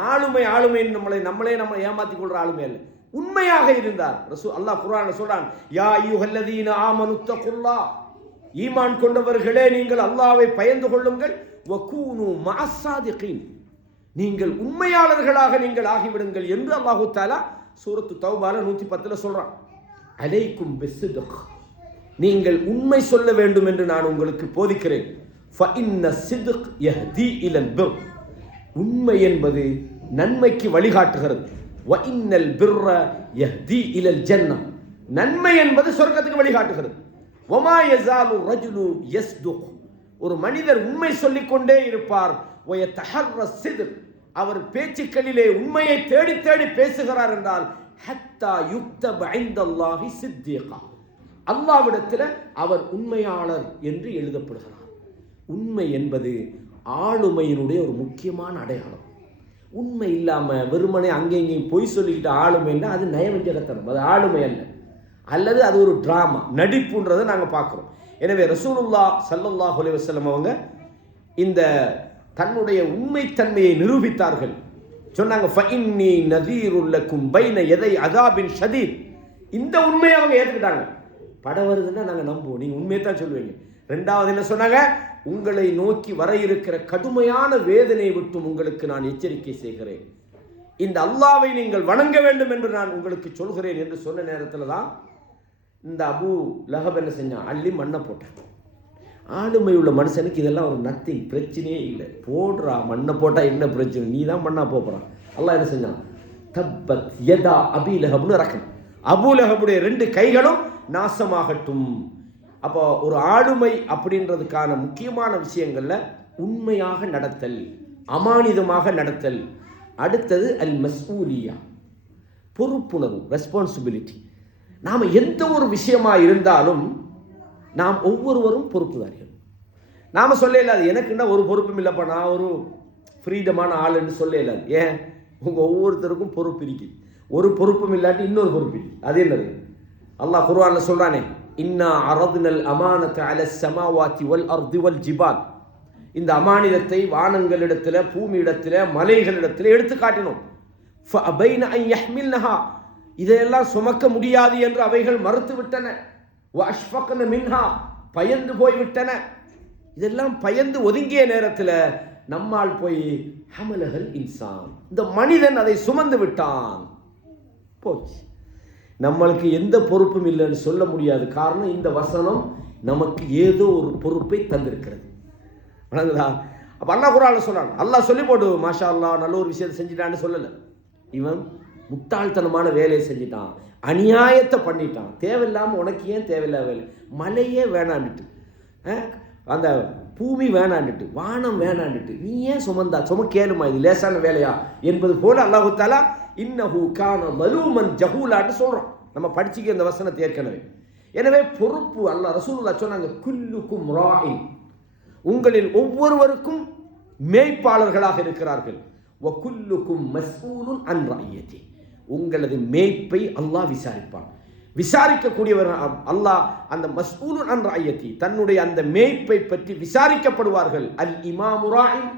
ஆளுமை நம்மளை ஏமாத்தி கொள்ற ஆளுமை அல்ல, உண்மையாக இருந்தார். அல்லாஹ் குர்ஆன்ல சொல்றான், யா அய்யுஹல்லதீன ஆமனு தகுல்லாஹ், ஈமான் கொண்டவர்களே நீங்கள் அல்லாஹ்வை பயந்து கொள்ளுங்கள், வகூனு மஅஸ்ஸாதிகீன், நீங்கள் உண்மையாளர்களாக நீங்கள் ஆகிவிடுங்கள் என்று அல்லாஹு தஆலா சூரத்து தௌபால 110 சொல்றான். அலைக்கும் பிஸ்ஸித்க், நீங்கள் உண்மை சொல்ல வேண்டும் என்று நான் உங்களுக்கு போதிக்கிறேன். ஃபஇன்ன ஸித்க் யஹ்தி இலல் பிர், உண்மை என்பது நன்மைக்கு வழிகாட்டுகிறது. வஇன்னல் பிர்ர யஹ்தி இலல் ஜன்னah, நன்மை என்பது சொர்க்கத்துக்கு வழிகாட்டுகிறது. வமா யஸாலு ரஜுலு யஸ்துக், ஒரு மனிதர் உண்மை சொல்லிக்கொண்டே இருப்பார். வயதஹர்ர ஸித்க், அவர் பேச்சுக்களிலே உண்மையை தேடி தேடி பேசுகிறார் என்றால் ஹத்தா யுக்தப இன்தல்லாஹி சித்தீகா, அல்லாஹ்விடத்தில் அவர் உண்மையாளர் என்று எழுதப்படுகிறார். உண்மை என்பது ஆளுமையினுடைய ஒரு முக்கியமான அடையாளம். உண்மை இல்லாமல் வெறுமனே அங்கேயும் பொய் சொல்லிக்கிட்டு ஆளுமைன்னா அது நயவஞ்சகத்தனம், அது ஆளுமை அல்ல. அல்லது அது ஒரு டிராமா, நடிப்புன்றதை நாங்கள் பார்க்குறோம். எனவே ரசூலுல்லாஹ் ஸல்லல்லாஹு அலைஹி வஸல்லம் அவங்க இந்த தன்னுடைய உண்மைத்தன்மையை நிரூபித்தார்கள். சொன்னாங்க ஃபஇன்னி நதீருல் லக்கும் பைன யதை அஸாபின் ஷதீத். இந்த உண்மையை அவங்க ஏற்றுக்கிட்டாங்க. படம் வருதுன்னா நாங்கள் நம்புவோம், நீங்கள் உண்மையை தான் சொல்லுவீங்க. ரெண்டாவது என்ன சொன்னாங்க, உங்களை நோக்கி வர இருக்கிற கடுமையான வேதனை விட்டும் உங்களுக்கு நான் எச்சரிக்கை செய்கிறேன். இந்த அல்லாஹ்வை நீங்கள் வணங்க வேண்டும் என்று நான் உங்களுக்கு சொல்கிறேன் என்று சொன்ன நேரத்தில் தான் இந்த அபூ லஹப் என்ன செஞ்சான், அள்ளி மண்ணை போட்டான். ஆளுமை உள்ள மனுஷனுக்கு இதெல்லாம் ஒரு நத்திங், பிரச்சனையே இல்லை. போடுறா, மண்ணை போட்டால் என்ன பிரச்சனை, நீ தான் மண்ணா போகிறான். அல்லாஹ் என்ன செஞ்சான், தப்பத் யதா அபீ லஹப்னு ரக்கம், அபூ லஹபுடைய 2 கைகளும் நாசமாகட்டும். அப்போ ஒரு ஆளுமை அப்படின்றதுக்கான முக்கியமான விஷயங்கள்ல உண்மையாக நடத்தல், அமானிதமாக நடத்தல். அடுத்தது அல் மஸ்ஊலியா, பொறுப்புணர்வு, ரெஸ்பான்சிபிலிட்டி. நாம் எந்த ஒரு விஷயமா இருந்தாலும் நாம் ஒவ்வொருவரும் பொறுப்புதாரிகள். நாம் சொல்ல இல்லாது எனக்குன்னா ஒரு பொறுப்பும் இல்லைப்பா, நான் ஒரு ஃப்ரீடமான ஆளுன்னு சொல்ல இல்லாது. ஏன், உங்கள் ஒவ்வொருத்தருக்கும் பொறுப்பு இருக்குது. ஒரு பொறுப்பும் இல்லாட்டி இன்னொரு பொறுப்பு இருக்குது. அது என்னது, அல்லாஹ் குர்ஆன்ல சொல்றானே, இன்னா அரதுனல் அமானத அலஸ் ஸமாவாதி வல் அர்தி வல் ஜிபால். இந்த அமானிதத்தை வானங்களிடத்தில், பூமியிடத்தில், மலைகளிடத்தில் எடுத்து காட்டினோம். ஃபஅபைன அன் யஹ்மில்னஹா, இதையெல்லாம் சுமக்க முடியாது என்று அவைகள் மறுத்து விட்டன. வஅஷ்ஃபக்ன மின்ஹா, பயந்து போய்விட்டன. இதெல்லாம் பயந்து ஒதுங்கிய நேரத்தில் நம்மால் போய் ஹமலஹல் இன்சான், இந்த மனிதன் அதை சுமந்து விட்டான். போச்சு. நம்மளுக்கு எந்த பொறுப்பும் இல்லைன்னு சொல்ல முடியாது. காரணம், இந்த வசனம் நமக்கு ஏதோ ஒரு பொறுப்பை தந்திருக்கிறது. வணங்குதா? அப்போ அல்லாஹ் குர்ஆன்ல சொல்றான், அல்லாஹ் சொல்லி போட்டு மாஷா அல்லாஹ் நல்ல ஒரு விஷயத்தை செஞ்சிட்டான்னு சொல்லலை. இவன் முட்டாள்தனமான வேலையை செஞ்சிட்டான், அநியாயத்தை பண்ணிட்டான், தேவையில்லாமல் உனக்கு ஏன் தேவையில்லாத வேலை, மலையே வேணான்னுட்டு, அந்த பூமி வேணான்னுட்டு, வானம் வேணான்னுட்டு, நீ ஏன் சுமக்கேலுமா, இது லேசான வேலையா என்பது போல அல்லாஹு தஆலா இன்னஹு கான மலூமன் ஜஹூலான்னு சொல்கிறோம். நம்ம படிச்சுக்க இந்த வசனத்தை ஏற்கனவே. எனவே பொறுப்பு, அல்லாஹ் ரசூலுல்லாஹ் சொன்னாங்க, குல்லுக்கும் ராஇன், உங்களில் ஒவ்வொருவருக்கும் மேய்ப்பாளர்களாக இருக்கிறார்கள். வ குல்லுக்கும் மஸ்ஊலுன் அன் ரஅய்யதி, உங்களது மேய்ப்பை அல்லாஹ் விசாரிப்பான். விசாரிக்கக்கூடியவர் அல்லாஹ். அந்த மஸ்ஊலுன் அன் ரஅய்யதி, தன்னுடைய அந்த மேய்ப்பை பற்றி விசாரிக்கப்படுவார்கள். அல் இமாமு ராஇன்,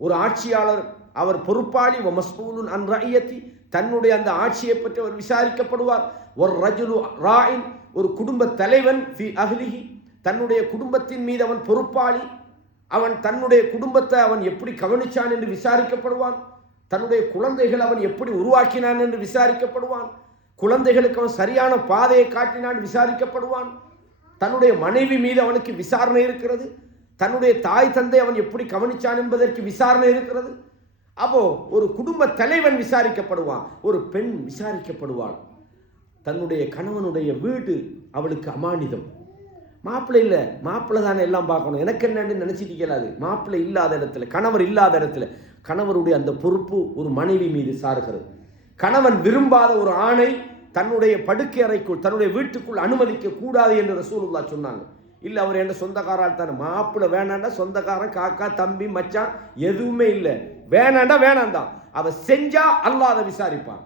ஒரு ஆட்சியாளர் அவர் பொறுப்பாளி. வ மஸ்ஊலுன் அன் ரஅய்யதி, தன்னுடைய அந்த ஆட்சியை பற்றி அவர் விசாரிக்கப்படுவார். ஒரு ரஜுலு ராஇன், ஒரு குடும்ப தலைவன். ஃபி அஹ்லிஹி, தன்னுடைய குடும்பத்தின் மீது அவன் பொறுப்பாளி. அவன் தன்னுடைய குடும்பத்தை அவன் எப்படி கவனிச்சான் என்று விசாரிக்கப்படுவான். தன்னுடைய குழந்தைகள் அவன் எப்படி உருவாக்கினான் என்று விசாரிக்கப்படுவான். குழந்தைகளுக்கு அவன் சரியான பாதையை காட்டினான், விசாரிக்கப்படுவான். தன்னுடைய மனைவி மீது அவனுக்கு விசாரணை இருக்கிறது. தன்னுடைய தாய் தந்தை அவன் எப்படி கவனிச்சான் என்பதற்கு விசாரணை இருக்கிறது. அப்போ ஒரு குடும்ப தலைவன் விசாரிக்கப்படுவான், ஒரு பெண் விசாரிக்கப்படுவாள். தன்னுடைய கணவனுடைய வீடு அவளுக்கு அமானிதம். மாப்பிள்ளை இல்லை, மாப்பிள்ளை தானே எல்லாம் பார்க்கணும், எனக்கு என்னன்னு நினச்சிட்டு கேளாது. மாப்பிள்ளை இல்லாத இடத்துல, கணவர் இல்லாத இடத்துல கணவருடைய அந்த பொறுப்பு ஒரு மனைவி மீது சாருகிறது. கணவன் விரும்பாத ஒரு ஆணை தன்னுடைய படுக்கை அறைக்குள், தன்னுடைய வீட்டுக்குள் அனுமதிக்க கூடாது என்று ரசூலுல்லாஹ் சொன்னாங்க. இல்லை, அவர் என்ற சொந்தக்காரால் தானே, மாப்பிள்ளை வேணாண்டா, சொந்தக்காரன் காக்கா தம்பி மச்சான் எதுவுமே இல்லை, வேணாண்டா வேணாந்தான். அவ செஞ்சா அல்லாஹ் அதை விசாரிப்பான்.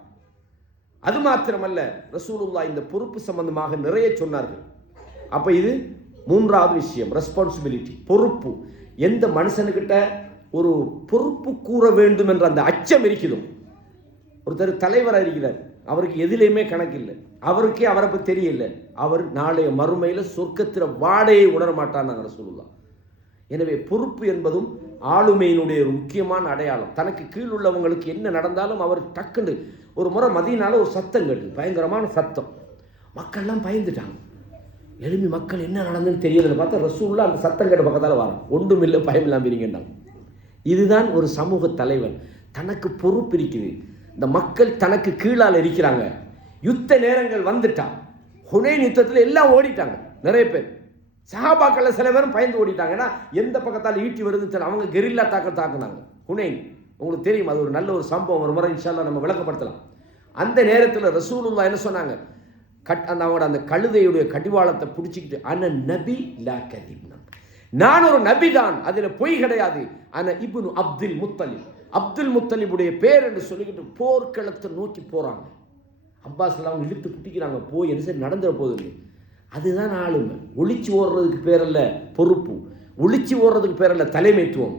அது மாத்திரமல்ல, ரசூலுல்லாஹ் இந்த பொறுப்பு சம்பந்தமாக நிறைய சொன்னார்கள். அப்ப இது மூன்றாவது விஷயம், ரெஸ்பான்சிபிலிட்டி, பொறுப்பு. எந்த மனுஷனுக்கிட்ட ஒரு பொறுப்பு கூற வேண்டும் என்ற அந்த அச்சம் இருக்குதோ, ஒருத்தர் தலைவராக இருக்கிறார், அவருக்கு எதிலையுமே கணக்கு இல்லை, அவருக்கே அவரை பற்றி தெரியல, அவர் நாளைய மறுமையில் சொர்க்கத்தில் வாடையை உணர மாட்டார் நாங்கள் சொல்லலாம். எனவே பொறுப்பு என்பதும் ஆளுமையினுடைய ஒரு முக்கியமான அடையாளம். தனக்கு கீழ் உள்ளவங்களுக்கு என்ன நடந்தாலும் அவர் டக்குண்டு. ஒரு முறை மதியனால ஒரு சத்தம் கேட்டு, பயங்கரமான சத்தம், மக்கள்லாம் பயந்துட்டாங்க. எழுப்பி மக்கள் என்ன நடந்ததுன்னு தெரியல. பார்த்தா ரசூலுல்லாஹ் அந்த சத்தம் கேட்ட பக்கத்தால் வரோம், ஒன்றும் இல்லை, பயம் இல்லாமல் இருங்கண்டாங்க. இதுதான் ஒரு சமூக தலைவன். தனக்கு பொறுப்பு இருக்குது, இந்த மக்கள் தனக்கு கீழால் இருக்கிறாங்க, யுத்த நேரங்கள் வந்துட்டா ஹுனைன் யுத்தத்தில் எல்லாம் ஓடிட்டாங்க, நிறைய பேர். சஹாபாக்கள் சில பேரும் பயந்து ஓடிட்டாங்க. ஏன்னா எந்த பக்கத்தால் ஈட்டி வருதுன்னு அவங்க கெரில்லா தாக்குனாங்க ஹுனைன். உங்களுக்கு தெரியும், அது ஒரு நல்ல ஒரு சம்பவம். ஒரு முறை இன்ஷா அல்லாஹ் நம்ம விளக்கப்படுத்தலாம். அந்த நேரத்தில் ரசூலுல்லாஹ் என்ன சொன்னாங்க, அவங்களோட அந்த கழுதையுடைய கடிவாளத்தை பிடிச்சிக்கிட்டு, அன நபி லா கதிப், நான் ஒரு நபி தான், அதில் பொய் கிடையாது. அன இப்னு அப்துல் முத்தலிப், அப்துல் முத்தலிபுடைய பேர் என்று சொல்லிக்கிட்டு போர்க்களத்தை நோக்கி போறாங்க. அப்பாஸ் எல்லாம் இழுத்து பிடிக்கிறாங்க, போய் என்ன சரி நடந்துட போகுது. அதுதான் ஆளுமை. ஒளிச்சு ஓடுறதுக்கு பேர் அல்ல பொறுப்பு, ஒளிச்சு ஓடுறதுக்கு பேர் அல்ல தலைமைத்துவம்.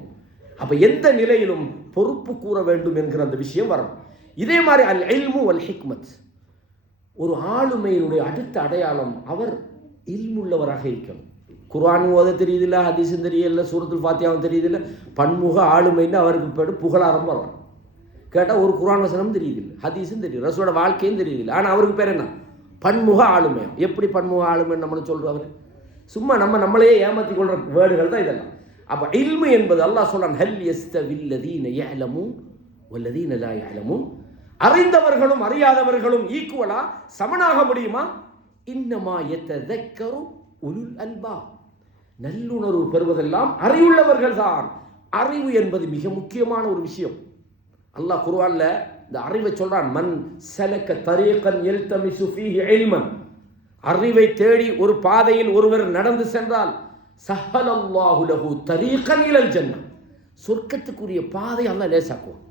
அப்ப எந்த நிலையிலும் பொறுப்பு கூற வேண்டும் என்கிற அந்த விஷயம் வரும். இதே மாதிரி அல் இல்மு வல் ஹிக்மத், ஒரு ஆளுமையினுடைய அடுத்த அடையாளம் அவர் இல்முள்ளவராக இருக்கணும். குர்ஆன் ஓத தெரியுதில்ல, ஹதீஸும் தெரியல, சூரத்துல் ஃபாத்தியாவும் தெரியுதில்ல, பன்முக ஆளுமைன்னு அவருக்கு பேர் புகழாரம் வரும். கேட்டால் ஒரு குர்ஆன் வசனமும் தெரியுதில்லை, ஹதீஸும் தெரியும், ரசூலோட வாழ்க்கையும் தெரியுதில்லை. ஆனால் அவருக்கு பேர் என்ன? பன்முக ஆளுமை. எப்படி பன்முக ஆளுமைன்னு நம்மளும் சொல்கிறோம்? அவர் சும்மா நம்மளையே ஏமாற்றி கொள்கிற வேர்டுகள் தான் இதெல்லாம். அப்போ இல்மு என்பது அல்லாஹ் சொல்றான், ஹல் யஸ்தவில்லதீன யஅலமூன் வல்லதீன லா யஅலமூன், அறிந்தவர்களும் அறியாதவர்களும் ஈக்குவலா சமனாக முடியுமா? இன்னமா யததக்கரு உலுல் அல்பாப், நல்லுணர்வு பெறுவதெல்லாம் அறிவுள்ளவர்கள் தான். அறிவு என்பது மிக முக்கியமான ஒரு விஷயம். அல்லாஹ் குர்ஆன்ல இந்த அறிவை சொல்றான், மன் சலக தரீகன் யல்தமிசு ஃபீஹி இல்மன், அறிவை தேடி ஒரு பாதையில் ஒருவர் நடந்து சென்றால் சஹலல்லாஹு லஹு தரீகன் இலல் ஜன்னah, சொர்க்கத்துக்குரிய பாதை அல்லாஹ் லேசாக்குவான்.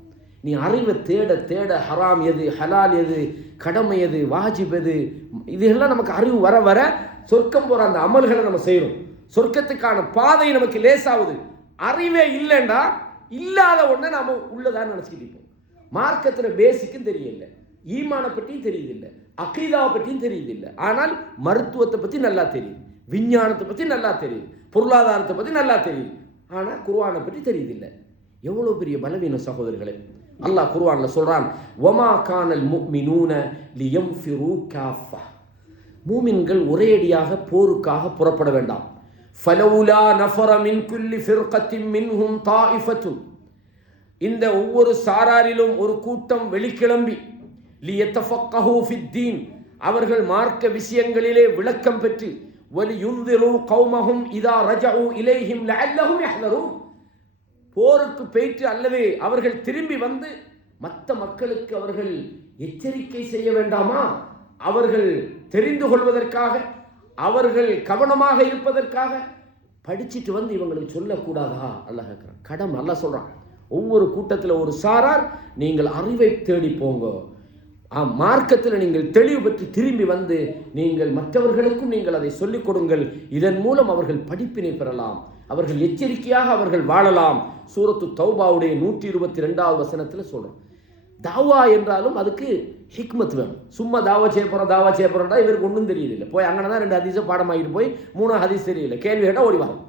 நீ அறிவை தேட தேட ஹராம் எது, ஹலால் எது, கடமை எது, வாஜிப் எது, இதெல்லாம் நமக்கு அறிவு வர வர சொர்க்கம் போற அந்த அமல்களை நம்ம செய்யறோம். சொர்க்கத்துக்கான பாதை நமக்கு லேசாகுது. அறிவே இல்லைண்டா இல்லாத ஒன்றை நாம உள்ளதான்னு நினைச்சுக்கிட்டு இருப்போம். மார்க்கத்தில் பேசிக்கும் தெரியல, ஈமான பற்றியும் தெரியுதில்லை, அகீதாவை பற்றியும் தெரியுதில்லை. ஆனால் மருத்துவத்தை பற்றி நல்லா தெரியுது, விஞ்ஞானத்தை பற்றி நல்லா தெரியுது, பொருளாதாரத்தை பற்றி நல்லா தெரியுது. ஆனால் குர்ஆனை பற்றி தெரியுதில்லை. எவ்வளோ பெரிய பலவீன சகோதரர்களே. அல்லாஹ் குர்ஆன்ல சொல்றான், வமா கானல் முஃமினூன லியன்ஃபிரு காஃபா, மூமின்கள் ஒரேடியாக போருக்காக புறப்பட வேண்டாம். ஃபலவுலா நஃபர மின் குல்லி ஃபிர்கத்தின் மின்ஹும் தாயிஃபத்துன், இந்த ஒவ்வொரு சாராரிலும் ஒரு கூட்டம் வெளிக்கிளம்பி, லியத்தஃபக்கஹு ஃபித்தீன், அவர்கள் மார்க்க விஷயங்களிலே விளக்கம் பெற்று, வலியுன்திரு கௌமஹும் இதா ரஜஉ இலைஹிம் லஅல்லஹும் யஹ்தரூன், போருக்கு போயிட்டு அல்லது அவர்கள் திரும்பி வந்து மற்ற மக்களுக்கு அவர்கள் எச்சரிக்கை செய்ய வேண்டாமா? அவர்கள் தெரிந்து கொள்வதற்காக, அவர்கள் கவனமாக இருப்பதற்காக படிச்சுட்டு வந்து இவங்களுக்கு சொல்லக்கூடாதா? அல்லாஹ் கேட்குறான். கடமை அல்லாஹ் சொல்றான், ஒவ்வொரு கூட்டத்தில் ஒரு சாரார் நீங்கள் அறிவை தேடி போங்க, மார்க்கத்தில் நீங்கள் தெளிவு பெற்று திரும்பி வந்து நீங்கள் மற்றவர்களுக்கும் நீங்கள் அதை சொல்லிக் கொடுங்கள். இதன் மூலம் அவர்கள் படிப்பினை பெறலாம், அவர்கள் எச்சரிக்கையாக அவர்கள் வாழலாம். சூரத்து தௌபாவுடைய 122வது வசனத்தில் சொல்றோம். தாவா என்றாலும் அதுக்கு ஹிக்மத் வேணும். சும்மா தாவா செய்ய போறோம்டா இவருக்கு ஒன்றும் தெரியல, போய் அங்கே தான் 2 ஹதீஸை பாடமாகிட்டு போய் 3 ஹதீஸ் தெரியல, கேள்வி கேட்டால் ஓடி வரும்.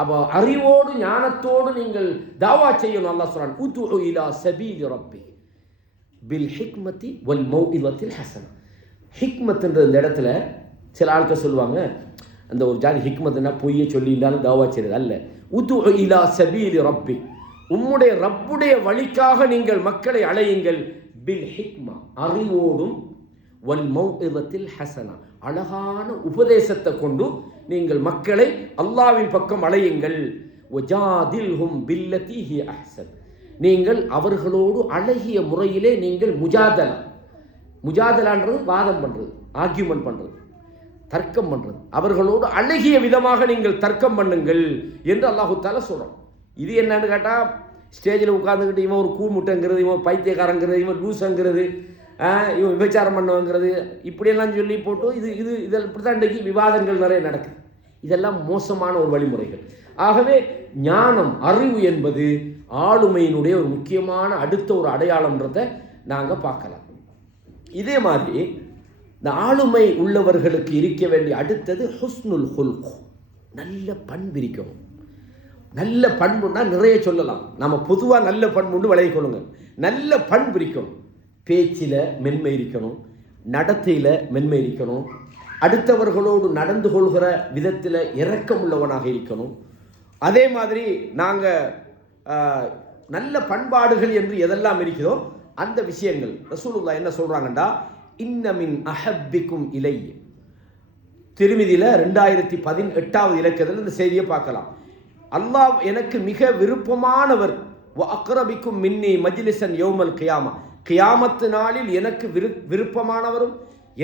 அப்போ அறிவோடு ஞானத்தோடு நீங்கள் தாவா செய்யணும். அல்லாஹ் சொல்றான், உதுஉ இலா சபீலி ரப்பி பில் ஹிக்மதி வல் மௌஇதத்தில் ஹஸனா. ஹிக்மத்ன்ற இந்த இடத்துல சில ஆட்கள் சொல்லுவாங்க, அந்த ஒரு ஜாதி ஹிக்மத்னா பொய்யை சொல்லிட்டாலும் தாவா செய்யறது அல்ல. உதுஉ இலா சபீலி ரப்பி, உம்முடைய ரப்புடைய வழிக்காக நீங்கள் மக்களை அழையுங்கள். பில் ஹிக்மா, அறிவோடும், வல் மௌஇதத்தில் ஹஸனா, அழகான உபதேசத்தை கொண்டு நீங்கள் மக்களை அல்லாஹ்வின் பக்கம் அழையுங்கள். வஜாதில்ஹும் பில்லதி ஹிய அஹ்ஸன், நீங்கள் அவர்களோடு அழகிய முறையிலே நீங்கள் முஜாதலான்றது வாதம் பண்றது, ஆர்கியூமெண்ட் பண்றது, தர்க்கம் பண்றது, அவர்களோடு அழகிய விதமாக நீங்கள் தர்க்கம் பண்ணுங்கள் என்று அல்லாஹு தஆலா சொல்றோம். இது என்னன்னு கேட்டா, ஸ்டேஜில் உட்கார்ந்துக்கிட்டு இவன் ஒரு கூமுட்டைங்கிறது, இவன் பைத்தியக்காரங்கிறது, இவன் லூசங்கிறது, இவன் விபச்சாரம் பண்ணுவங்கிறது, இப்படியெல்லாம் சொல்லி போட்டு இதில் இப்படித்தான் இன்றைக்கு விவாதங்கள் நிறைய நடக்குது. இதெல்லாம் மோசமான ஒரு வழிமுறைகள். ஆகவே ஞானம், அறிவு என்பது ஆளுமையினுடைய ஒரு முக்கியமான அடுத்த ஒரு அடையாளம்ன்றதை நாங்கள் பார்க்கலாம். இதே மாதிரி இந்த ஆளுமை உள்ளவர்களுக்கு இருக்க வேண்டிய அடுத்தது ஹுஸ்னுல் ஹுல்க், நல்ல பண்பு இருக்கணும். நல்ல பண்புன்னா நிறைய சொல்லலாம், நம்ம பொதுவாக நல்ல பண்புண்டு விளைய கொள்ளுங்க. நல்ல பண்பு இருக்கணும், பேச்சில் மென்மை இருக்கணும், நடத்தையில் மென்மை இருக்கணும், அடுத்தவர்களோடு நடந்து கொள்கிற விதத்தில் இரக்கம் உள்ளவனாக இருக்கணும். அதே மாதிரி நாங்கள் நல்ல பண்பாடுகள் என்று எதெல்லாம் இருக்கிறதோ அந்த விஷயங்கள் ரசூலுல்லாஹ் என்ன சொல்கிறாங்கண்டா, இன்னமின் அஹப்பிக்கும் இலைய, திருமிதியில் 2018 இலக்கத்தில் இந்த செய்தியை பார்க்கலாம். அல்லாஹ் எனக்கு மிக விருப்பமானவர், அக்ரபிக்கும் மின்னி மஜ்லிசன் யௌமல் கியாமா, கியாமத்து நாளில் எனக்கு விருப்பமானவரும்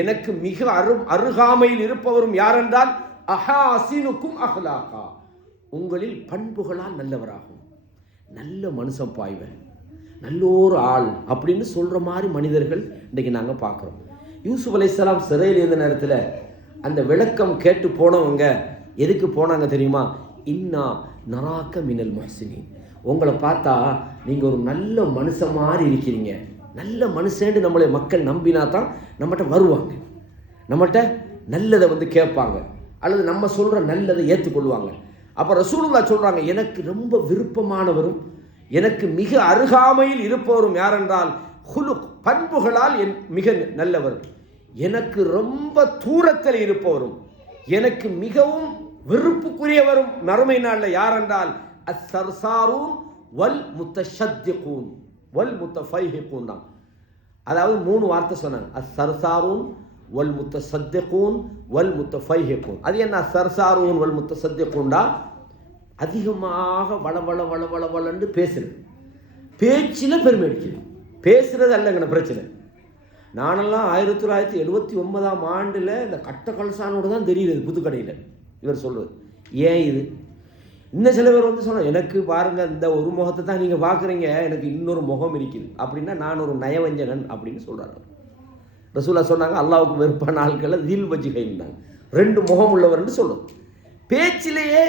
எனக்கு மிக அருகாமையில் இருப்பவரும் யாரென்றால் அஹாசினுக்கும் அஹ்லாகா, உங்களில் பண்புகளால் நல்லவராகும். நல்ல மனுஷன் பாய்வன், நல்லோரு ஆள் அப்படின்னு சொல்கிற மாதிரி மனிதர்கள் இன்றைக்கி நாங்கள் பார்க்குறோம். யூசுப் அலைஹிஸ்ஸலாம் சிறையில் இருந்த நேரத்தில் அந்த விளக்கம் கேட்டு போனவங்க எதுக்கு போனாங்க தெரியுமா? இன்னா நராக்க மினல் முஹ்சினீன், உங்களை பார்த்தா நீங்கள் ஒரு நல்ல மனுஷன் மாதிரி இருக்கிறீங்க, நல்ல மனுஷன்னு நம்மளை மக்கள் நம்பினா தான் நம்மகிட்ட வருவாங்க, நம்மகிட்ட நல்லதை கேட்பாங்க, அல்லது நம்ம சொல்கிற நல்லதை ஏற்றுக்கொள்வாங்க. அப்போ ரசூலுல்லாஹ் சொல்கிறாங்க, எனக்கு ரொம்ப விருப்பமானவரும் எனக்கு மிக அருகாமையில் இருப்பவரும் யாரென்றால் ஹுலுக், பண்புகளால் மிக நல்லவர், எனக்கு ரொம்ப தூரத்தில் இருப்பவரும் எனக்கு மிகவும் விருப்புக்குரியவரும் மறுமை நாளில் யாரென்றால் அஸ்ஸர்சாரூன் வல் முத்தஷத்திகூன் வல் முத்தஃபைஹிகூன் தான். அதாவது 3 வார்த்தை சொன்னாங்க, அஸ்ஸர்சாரூன் வல் முத்தசத்திகூன் வல் முத்தஃபைஹிகூன். அது என்ன அஸ்ஸர்சாரூன் வல் முத்தசத்திகூன்டா? அதிகமாக வளவளன்னு பேசுறது, பேச்சில் பெருமை அடிக்கிறது, பேசுறது அல்லங்கண்ண பிரச்சனை. நானெல்லாம் 1979 இந்த கட்ட கலசானோடு தான் தெரியுது புதுக்கடையில் இவர் சொல்கிறது. ஏன் இது? இன்னும் சில பேர் சொன்னாங்க, எனக்கு பாருங்கள் இந்த ஒரு முகத்தை தான் நீங்கள் பார்க்குறீங்க, எனக்கு இன்னொரு முகம் இருக்குது அப்படின்னா நான் ஒரு நயவஞ்சகன் அப்படின்னு சொல்கிறாங்க. ரசூலுல்லாஹ் சொன்னாங்க, அல்லாஹ்வுக்கு வெறுப்பான ஆட்களை தில் வஜ்ஹைன்னாங்க, 2 முகம் உள்ளவர்னு சொல்லும். பேச்சிலேயே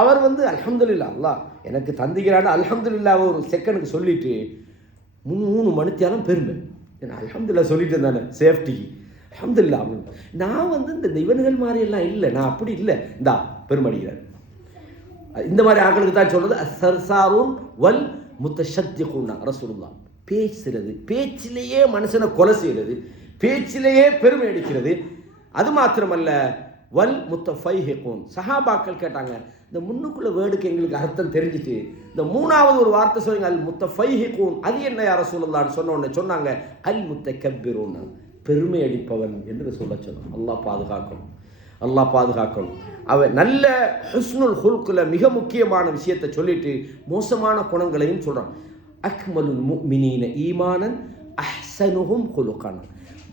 அவர் அல்ஹம்துலில்லாஹ் அல்லாஹ் எனக்கு தந்திக்கிறான்னு அல்ஹம்துலில்லாஹ் ஒரு செகண்டுக்கு சொல்லிட்டு 3 மணித்தியாலும் பெருமை, ஏன்னா அல்ஹம்துலில்லாஹ் சொல்லிட்டு இருந்தானே சேஃப்டிக்கு அல்ஹம்துலில்லாஹ் அப்படின்னு. நான் இந்த இவன்கள் மாதிரி எல்லாம் இல்லை, நான் அப்படி இல்லை, இந்தா பெருமடிக்கிறார். இந்த மாதிரி ஆட்களுக்கு தான் சொல்றது அஸ்ஸர்சாரூன் வல் முத்தஷத்திகூன். ரசூலுல்லாஹ் பேசுறது, பேச்சிலேயே மனுஷனை கொலை செய்கிறது, பேச்சிலேயே பெருமை அடிக்கிறது. அது மாத்திரமல்ல வல் முத்தஃபைஹிகூன். சஹாபாக்கள் கேட்டாங்க, இந்த முன்னுக்குள்ள வேர்டுக்கு எங்களுக்கு அர்த்தம் தெரிஞ்சிட்டு இந்த 3வது ஒரு வார்த்தை சொல்லுங்க, அல் முத்தஃபைஹிகூன், அது என்ன யா ரசூலுல்லாஹ்னு சொன்ன உடனே சொன்னாங்க அல் முத்தகப்பிரூன், பெருமை அடிப்பவன் என்று சொல்ல சொன்னான். அல்லாஹ் பாதுகாக்கணும், அல்லாஹ் பாதுகாக்கணும். அவன் நல்ல ஹுஸ்னுல் ஹுல்குல மிக முக்கியமான விஷயத்தை சொல்லிட்டு மோசமான குணங்களையும் சொல்றான். அக்மலுல் முஃமினீன ஈமானன் அஹ்ஸனுஹும் குலுகன்.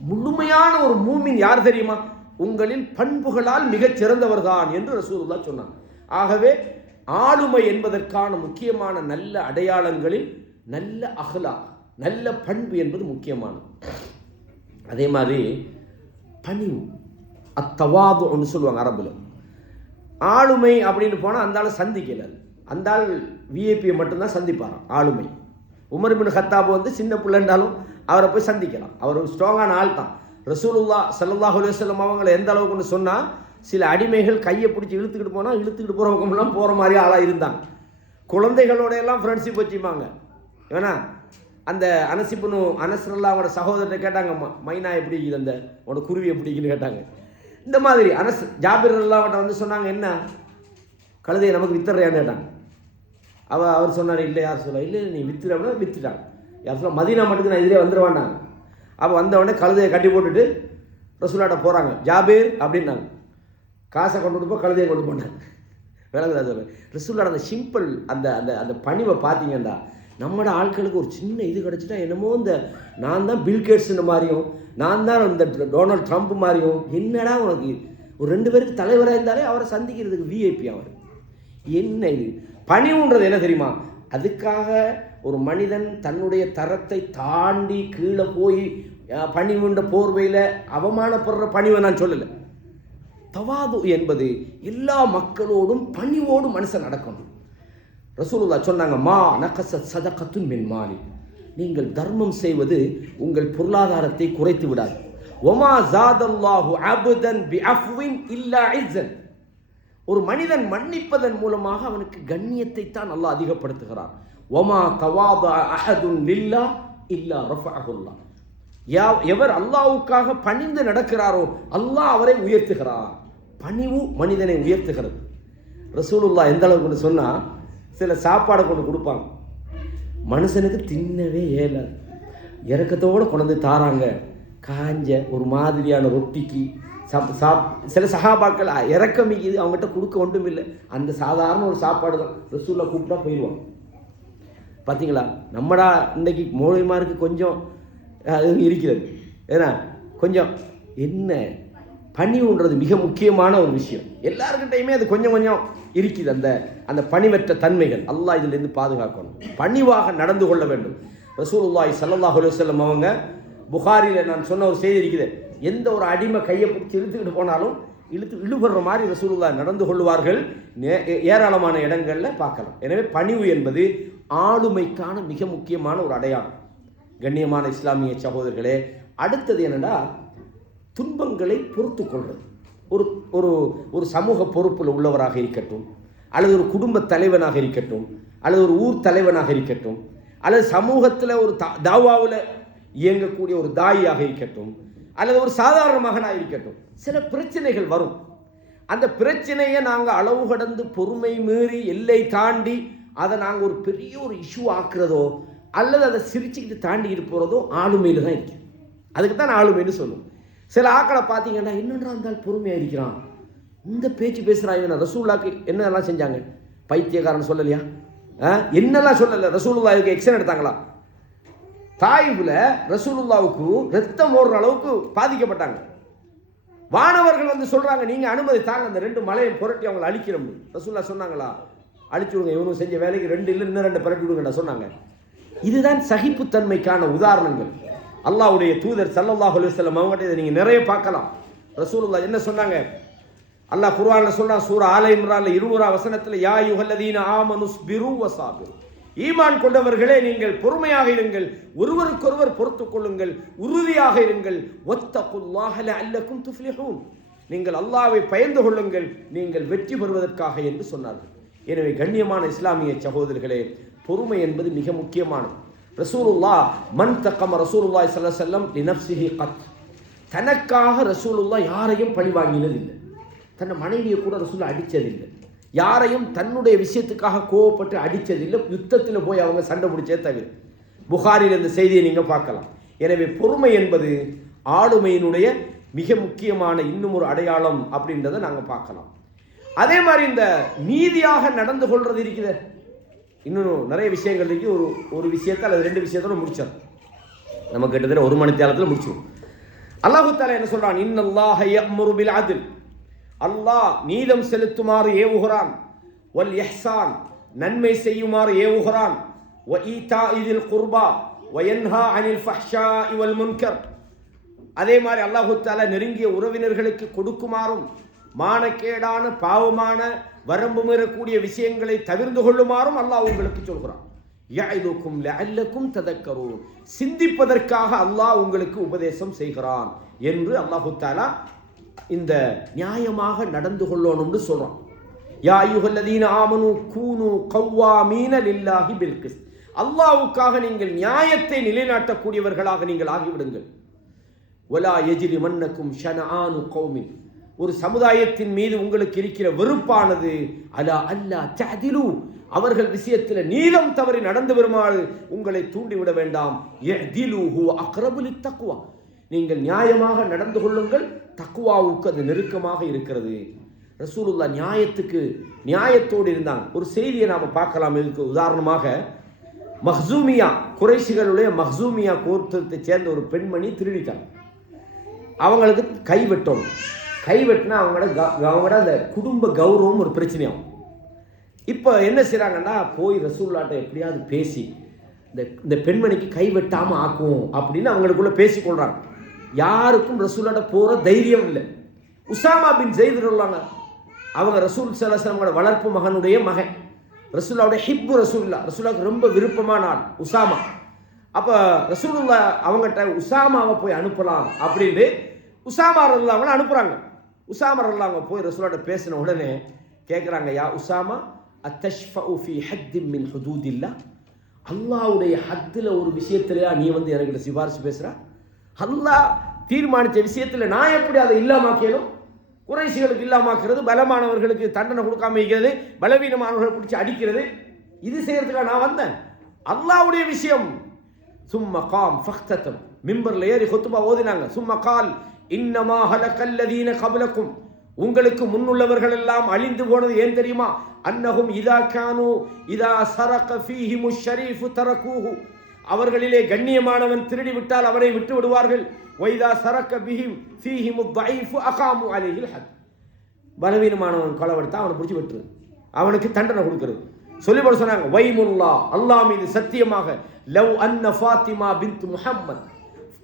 முழுமையான ஒரு மூமின் யார் தெரியுமா? உங்களில் பண்புகளால் மிகச் சிறந்தவர்தான் என்று ரசூலுல்லாஹ் சொன்னான். ஆகவே ஆளுமை என்பதற்கான முக்கியமான நல்ல அடையாளங்களில் நல்ல அஹ்லா, நல்ல பண்பு என்பது முக்கியமானது. அதே மாதிரி பணிவு, அத்தவாதுன்னு சொல்லுவாங்க அரபுல. ஆளுமை அப்படின்னு போனால் அந்த ஆள் சந்திக்கல, அந்த ஆள் விஐபியை மட்டும்தான் சந்திப்பாராம். ஆளுமை உமர் இப்னு கத்தாப் சின்ன பிள்ளைண்டாலும் அவரை போய் சந்திக்கலாம், அவர் ஒரு ஸ்ட்ராங்கான ஆள் தான். ரசூலுல்லாஹ் ஸல்லல்லாஹு அலைஹி வஸல்லம் அவங்களை எந்த அளவுக்குன்னு சொன்னால், சில அடிமைகள் கையை பிடிச்சி இழுத்துக்கிட்டு போனால் இழுத்துக்கிட்டு போகிறவங்கலாம் போகிற மாதிரி ஆளாக இருந்தாங்க. குழந்தைகளோட எல்லாம் ஃப்ரெண்ட்ஷிப் வச்சுப்பாங்க. ஏன்னா அந்த அனஸ்ரல்லாவோட சகோதரத்தை கேட்டாங்க, மைனா எப்படி இருக்குது, அந்த உன்னோட குருவி எப்படின்னு கேட்டாங்க. இந்த மாதிரி ஜாபிர் அல்லாஹ்ட்ட சொன்னாங்க, என்ன கழுதையை நமக்கு வித்துறையான்னு கேட்டாங்க. அவர் சொன்னார், இல்லை யார் சொல்ல, இல்லை நீ வித்துற அப்படின்னா வித்துட்டாங்க. யார் சொல்ல மதீனா மட்டுக்கு நான் இதிலே வந்துடுவாண்டாங்க. அப்போ வந்தவொடனே கழுதையை கட்டி போட்டுட்டு ரசூலாட்ட போகிறாங்க, ஜாபீர் அப்படின்னாங்க. காசை கொண்டு போய் கழுதையை கொண்டு போனாங்க. விளங்குதா சொல்ல? ரசூலோட அந்த சிம்பிள் அந்த அந்த அந்த பணிவை பார்த்தீங்கன்னா, நம்மளோட ஆட்களுக்கு ஒரு சின்ன இது கிடச்சிட்டா என்னமோ இந்த நான் தான் பில்கேட்ஸ் மாதிரியும், நான் தான் இந்த டொனால்ட் ட்ரம்ப் மாதிரியும், என்னடா உனக்கு ஒரு 2 பேருக்கு தலைவராக இருந்தாலே அவரை சந்திக்கிறதுக்கு விஐபி அவர். என்ன இது பணிவுன்றது என்ன தெரியுமா? அதுக்காக ஒரு மனிதன் தன்னுடைய தரத்தை தாண்டி கீழே போய் பணிவுன்ற போர்வையில் அவமானப்படுற பணிவை நான் சொல்லலை. தவாது என்பது எல்லா மக்களோடும் பணிவோடும் மனுஷன் நடக்கணும். ரசூலுல்லாஹ் சொன்னாங்க, மா நகஸத் ஸதகத்துன் மின் மாலி, நீங்கள் தர்மம் செய்வது உங்கள் பொருளாதாரத்தை குறைத்து விடாது. வமா ஸாதல்லாஹு அப்தன் பிஅஃவின் இல்லா இஸ்ஸன், ஒரு மனிதன் மன்னிப்பதன் மூலமாக அவனுக்கு கண்ணியத்தை தான் அல்லாஹ் அதிகப்படுத்துகிறான். வமா தவாதா அஹதுன் லில்லாஹ் இல்லா ரஃபஅஹுல்லாஹ், எவர் அல்லாஹ்வுக்காக பணிந்து நடக்கிறாரோ அல்லாஹ் அவரை உயர்த்துகிறார். பணிவு மனிதனை உயர்த்துகிறது. ரசூலுல்லாஹ் எந்த அளவுக்கு சொன்னா, சில சாப்பாடை கொண்டு கொடுப்பாங்க, மனுஷனுக்கு தின்னவே இயலாது, இறக்கத்தோடு கொண்டு தாராங்க. காஞ்ச ஒரு மாதிரியான ரொட்டிக்கு சில சஹாபாக்கள் இறக்கமிக்குது, அவங்ககிட்ட கொடுக்க ஒன்றும் இல்லை, அந்த சாதாரண ஒரு சாப்பாடு தான், ரசூலுல்லாஹ் கூப்பிட்டா போயிடுவாங்க. பார்த்தீங்களா, நம்மடா இன்றைக்கி மோழிமாருக்கு கொஞ்சம் அது இருக்கிறது, ஏன்னா கொஞ்சம் என்ன பணிவுன்றது மிக முக்கியமான ஒரு விஷயம். எல்லாருக்கிட்டையுமே அது கொஞ்சம் கொஞ்சம் இருக்குது, அந்த பணிவற்ற தன்மைகள். அல்லாஹ் இதிலிருந்து பாதுகாக்கணும். பணிவாக நடந்து கொள்ள வேண்டும். ரசூலுல்லாஹி ஸல்லல்லாஹு அலைஹி வஸல்லம் அவங்க புகாரியில் நான் சொன்ன ஒரு செய்தி இருக்குது, எந்த ஒரு அடிமை கையை பிடிச்சி இழுத்துக்கிட்டு போனாலும் இழுபடுற மாதிரி ரசூலுல்லாஹ் நடந்து கொள்வார்கள். ஏராளமான இடங்களில் பார்க்கலாம். எனவே பணிவு என்பது ஆளுமைக்கான மிக முக்கியமான ஒரு அடையாளம். கண்ணியமான இஸ்லாமிய சகோதரர்களே, அடுத்தது என்னென்னா துன்பங்களை பொறுத்து கொள்வது. ஒரு ஒரு ஒரு சமூக பொறுப்பில் உள்ளவராக இருக்கட்டும், அல்லது ஒரு குடும்ப தலைவனாக இருக்கட்டும், அல்லது ஒரு ஊர் தலைவனாக இருக்கட்டும், அல்லது சமூகத்தில் ஒரு தாவாவில் இயங்கக்கூடிய ஒரு தாயாக இருக்கட்டும், அல்லது ஒரு சாதாரண மகனாக இருக்கட்டும், சில பிரச்சனைகள் வரும். அந்த பிரச்சனையை நாங்கள் அளவு கடந்து பொறுமை மீறி எல்லை தாண்டி அதை நாங்கள் ஒரு பெரிய ஒரு இஷ்யூ ஆக்குறதோ அல்லது அதை சிரிச்சுக்கிட்டு தாண்டிக்கிட்டு போகிறதோ ஆளுமையில் தான் இருக்குது. அதுக்கு தான் ஆளுமைன்னு சொல்லுவோம். சில ஆக்களை பார்த்தீங்கன்னா என்னென்னா இருந்தால் பொறுமையாக இருக்கிறான், இந்த பேச்சு பேசுகிறான். இவன் ரசூலுல்லாஹ்க்கு என்னெல்லாம் செஞ்சாங்க? பைத்தியக்காரன் சொல்லலையா? என்னெல்லாம் சொல்லலை? ரசூலுல்லாஹ்வுக்கு எக்ஷன் எடுத்தாங்களா? தாயிஃபில் ரசூலுல்லாஹ்வுக்கு ரத்தம் ஓடுற அளவுக்கு பாதிக்கப்பட்டாங்க. வானவர்கள் வந்து சொல்கிறாங்க, நீங்கள் அனுமதி தாங்க, அந்த 2 மலையை புரட்டி அவங்களை அழிக்கிறோம். ரசூலுல்லாஹ் சொன்னாங்களா? அழிச்சு விடுங்க, இவனும் செஞ்ச வேலைக்கு 2 இல்லை இன்னும் 2 புரட்டி விடுங்கடா சொன்னாங்க. இதுதான் சகிப்புத்தன்மைக்கான உதாரணங்கள். அல்லாஹ்வுடைய தூதர் ஸல்லல்லாஹு அலைஹி வஸல்லம் அவங்ககிட்ட இதை நீங்கள் நிறைய பார்க்கலாம். ரசூலுல்லாஹ் என்ன சொன்னாங்க? அல்லாஹ் குர்ஆனில் சொல்றான், சூரா ஆல இம்ரான்ல 20 வசனத்தில், யா அய்யுஹல்லதீன ஆமனுஸ்பிரு வஸாபிரு, ஈமான் கொண்டவர்களே நீங்கள் பொறுமையாக இருங்கள், ஒருவருக்கொருவர் பொறுத்துக் கொள்ளுங்கள், உறுதியாக இருங்கள், வத்தகுல்லாஹ லஅல்லக்கும் துஃப்லிஹூன், நீங்கள் அல்லாஹ்வை பயந்து கொள்ளுங்கள், நீங்கள் வெற்றி பெறுவதற்காக என்று சொன்னார்கள். எனவே கண்ணியமான இஸ்லாமிய சகோதரர்களே, பொறுமை என்பது மிக முக்கியமானது. ரசூலுல்லாஹ் மன் தகம ரசூலுல்லாஹி ஸல்லல்லாஹு அலைஹி வஸல்லம் லினஃப்ஸிஹி கத், தனக்காக ரசூலுல்லாஹ் யாரையும் பழி வாங்கினதில்லை, தன்னை மனைவியை கூட ரசூலுல்லாஹ் அடித்ததில்லை, யாரையும் தன்னுடைய விஷயத்துக்காக கோவப்பட்டு அடித்ததில்லை, யுத்தத்தில் போய் அவங்க சண்டை பிடிச்சே தவிர. புகாரில் இந்த செய்தியை நீங்கள் பார்க்கலாம். எனவே பொறுமை என்பது ஆளுமையினுடைய மிக முக்கியமான இன்னும் ஒரு அடையாளம் அப்படின்றத நாங்கள் பார்க்கலாம். அதே மாதிரி இந்த நீதியாக நடந்து கொள்வது இருக்குது, இன்னும் நிறைய விஷயங்கள் இருக்கு. ஒரு விஷயத்தை அல்லது 2 விஷயத்தோட முடிச்சார், நம்ம கிட்டத்தட்ட 1 மணி நேரத்தில் முடிச்சிடும். அல்லாஹு தஆலா என்ன சொல்றான்? இன்னல்லாஹ யஅமுரு பில் அத்ல், அல்லாஹ் நீதம் செலுத்துமாறு ஏவுகிறான், வல் இஹ்சான் நன்மை செய்யுமாறு ஏவுகிறான், வ ஈதாஇல் குர்பா வ யன்ஹா அனில் ஃபஹ்ஷாஇ வல் முன்கர், அதே மாதிரி அல்லாஹு தஆலா நெருங்கிய உறவினர்களுக்கு கொடுக்குமாறும் மானக்கேடான பாவமான வரம்பு மீறக்கூடிய விஷயங்களை தவிர்த்து கொள்ளுமாறும் அல்லாஹ் உங்களுக்கு சொல்கிறான். யஅதுக்கும் லஅல்லக்கும் ததக்கரூன், சிந்திப்பதற்காக அல்லாஹ் உங்களுக்கு உபதேசம் செய்கிறான் என்று அல்லாஹு தஆலா இந்த நியாயமாக நடந்து கொள்ளணும்னு சொல்றான். யா அய்யுஹல்லதீன ஆமனு கூனு கவ்வாமீன லில்லாஹி பில் கிஸ்த், அல்லாஹ்வுக்காக நீங்கள் நியாயத்தை நிலைநாட்டக்கூடியவர்களாக நீங்கள் ஆகிவிடுங்கள். வலா யஜ்ரிமன்னக்கும் ஷனஆனு கௌமின், ஒரு சமுதாயத்தின் மீது உங்களுக்கு இருக்கிற வெறுப்பானது அலா அல்லா தஅதிலு, அவர்கள் விஷயத்தில் நீதம் தவறி நடந்து வருமாறு உங்களை தூண்டிவிட வேண்டாம். யஅதிலு ஹுவ அக்ரபு லித்தக்வா, நீங்கள் நியாயமாக நடந்து கொள்ளுங்கள், தக்வாவுக்கு அது நெருக்கமாக இருக்கிறது. ரசூலுல்லாஹ் நியாயத்தோடு இருந்தாங்க. ஒரு செய்தியை நாம் பார்க்கலாம். இதுக்கு உதாரணமாக மஹ்சூமியா, குறைஷிகளுடைய மஹ்சூமியா கோத்திரத்தை சேர்ந்த ஒரு பெண்மணி திருடிட்டாங்க. அவங்களுக்கு கை வெட்டினா அவங்களோட அந்த குடும்ப கௌரவம் ஒரு பிரச்சனையாகும். இப்போ என்ன செய்கிறாங்கன்னா, போய் ரசூலுல்லாஹ்ட்ட எப்படியாவது பேசி இந்த பெண்மணிக்கு கை வெட்டாமல் ஆக்குவோம் அப்படின்னு அவங்களுக்குள்ள பேசிக்கொள்கிறாங்க. யாருக்கும் ரசூலுல்லாஹ்ட்ட போகிற தைரியம் இல்லை. உசாமா பின் ஸைத் ரலியல்லாஹு, அவங்க ரசூல் ஸல்லல்லாஹு அலைஹி வஸல்லம் வளர்ப்பு மகனுடைய மகன், ரசூலுல்லாஹ்வுடைய ஹிப்பு ரசூலுல்லாஹ்வுக்கு ரொம்ப விருப்பமான ஆள் உசாமா. அப்போ ரசூலுல்லாஹ் அவங்ககிட்ட உசாமாவை போய் அனுப்பலாம் அப்படின்னு உசாமா ரலியல்லாஹு அவங்கள அனுப்புகிறாங்க. உசாமா ரலியல்லாஹு அவங்க போய் ரசூலுல்லாஹ்ட்ட பேசின உடனே கேட்குறாங்க, யா உசாமா அத்தஷ்ஃபஉ ஃபீ ஹத்தின் மின் ஹுதூதில்லாஹ், அல்லாஹ்வுடைய ஹத்தில் ஒரு விஷயத்திலையா நீ வந்து எனக்கு சிபாரிசு பேசுகிற? அல்லாஹ் தீர்மானித்த விஷயத்தில் நான் எப்படி அதை இல்லாமாக்கணும்? குறைஷிகளுக்கு இல்லாமாக்குறது, பலமானவர்களுக்கு தண்டனை கொடுக்காம இருக்கிறது, பலவீனமானவர்களை பிடிச்சி அடிக்கிறது, இது செய்யறதுக்காக நான் வந்தேன். அல்லாஹ்வுடைய விஷயம். சும்ம காம் ஃபக்ததம், மிம்பர்ல ஏறி குத்துபா ஓதினாங்க. சும்ம கால் இன்னமா ஹலகல்லதீன கப்லக்கும், உங்களுக்கு முன்னுள்ளவர்கள் எல்லாம் அழிந்து போனது ஏன் தெரியுமா? அன்னஹும் இதா கானு இதா சரக ஃபீஹிமு ஷரீஃபு தரகூஹு, அவர்களிலே கண்ணியமானவன் திருடி விட்டால் அவரை விட்டு விடுவார்கள். வைதா சரக பிஹிம் ஃபீஹிமு ضعீஃபு அகாமு அலைஹில் ஹத், பலவீனமானவன் களவெடுத்தா அவனை பிடிச்சி விட்டுரு, அவனுக்கு தண்டனை கொடுக்கிறது. சொல்லி போட சொன்னாங்க, வைமுல்லா, அல்லாஹ் மீது சத்தியமாக, லவ் அன்ன ஃபாத்திமா பின்த் முஹம்மத்,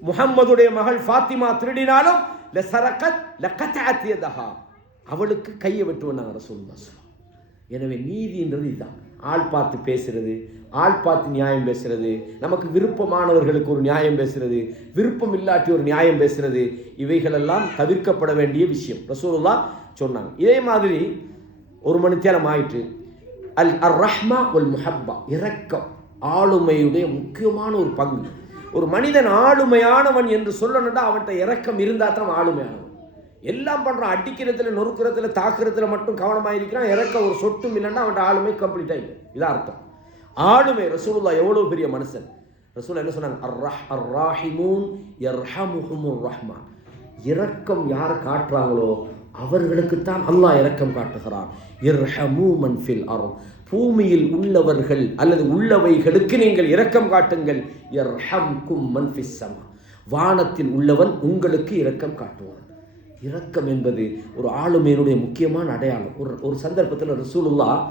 முஹம்மதுடைய மகள் ஃபாத்திமா திருடினாலும் லசரகத் லகதஅத் யதஹா, அவளுக்கு கையை வெட்டுவனாங்க ரசூலுல்லாஹ். எனவே நீதின்றது இதுதான். ஆள் பார்த்து பேசுறது, ஆள் பார்த்து நியாயம் பேசுறது, நமக்கு விருப்பமானவர்களுக்கு ஒரு நியாயம் பேசுறது, விருப்பம் இல்லாட்டி ஒரு நியாயம் பேசுறது, இவைகளெல்லாம் தவிர்க்கப்பட வேண்டிய விஷயம் ரசூலுல்லாஹ் சொன்னாங்க. இதே மாதிரி ஒரு மணித்தியாலம் ஆயிட்டு அர் ரஹ்மா வல் முஹப்பா, இரக்கம் ஆளுமையுடைய முக்கியமான ஒரு பங்கு. ஒரு மனிதன் ஆளுமையானவன் என்று சொல்லணும்னா அவன்கிட்ட இரக்கம் இருந்தால் தான் ஆளுமையானவன். எல்லாம் பண்ணுறான், அடிக்கிறதுல நொறுக்கிறதுல தாக்குறதுல மட்டும் கவனமாக இருக்கிறான், இறக்க ஒரு சொட்டும் இல்லைன்னா அவன்கிட்ட ஆளுமை கம்ப்ளீட்டாக இல்லை. இதான் அர்த்தம் ஆளுமை. ரசூலுல்லாஹ் எவ்வளோ பெரிய மனுஷன். ரசூலுல்லாஹ் என்ன சொன்னாங்க? அர் ராஹிமூன் யர்ஹமுஹுமுர் ரஹ்மான், இரக்கம் யார் காட்டுறாங்களோ அவர்களுக்குத்தான் அல்லாஹ் இரக்கம் காட்டுகிறான். இர்ஹமூ மன் ஃபில் அர்த், பூமியில் உள்ளவர்கள் அல்லது உள்ளவைகளுக்கு நீங்கள் இரக்கம் காட்டுங்கள். யர்ஹம்கும் மன் ஃபிஸ் ஸமா, வானத்தில் உள்ளவன் உங்களுக்கு இரக்கம் காட்டுவான். இரக்கம் என்பது ஒரு ஆளுமையினுடைய முக்கியமான அடையாளம். ஒரு சந்தர்ப்பத்தில் ரசூலுல்லாஹ்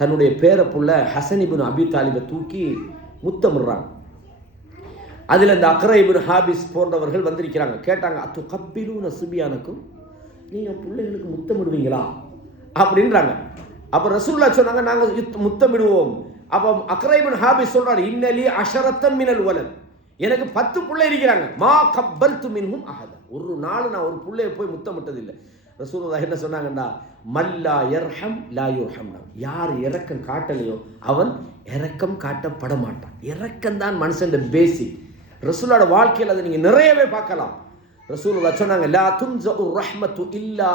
தன்னுடைய பேரப்புள்ள ஹசன் இப்னு அபி தாலிபை தூக்கி முத்தமிடுறாங்க. அதில் இந்த அக்ரா இப்னு ஹாபிஸ் போன்றவர்கள் வந்திருக்கிறாங்க. கேட்டாங்க, அத்து கப்பிலூன சுபியானக்கும், நீங்கள் பிள்ளைகளுக்கு முத்தமிடுவீங்களா அப்படின்றாங்க. அப்போ ரசூலுல்லாஹ் சொன்னாங்க, நாங்கள் முத்தமிடுவோம். அப்போ அக்ரா இப்னு ஹாபிஸ் சொல்றாரு, இன்னலி அஷரத்தன் மினல் வலத், எனக்கு 10 பிள்ளை இருக்கிறாங்க. மா கப்பல்து மின்ஹும் அஹத, ஒரு நாள் நான் ஒரு பிள்ளையை போய் முத்தமிட்டதில்லை. ரசூலுல்லாஹ் என்ன சொன்னாங்கன்னா, மல்லா யர்ஹம் லா யுர்ஹம், யார் இரக்கம் காட்டலையோ அவன் இரக்கம் காட்டப்பட மாட்டான். இரக்கம் தான் மனுஷன் பேசிக். ரசூலோட வாழ்க்கையில் அதை நீங்கள் நிறையவே பார்க்கலாம். ரசூலுல்லாஹ் சொன்னாங்க, லா துன்ஸு ரஹ்மத்து இல்லா,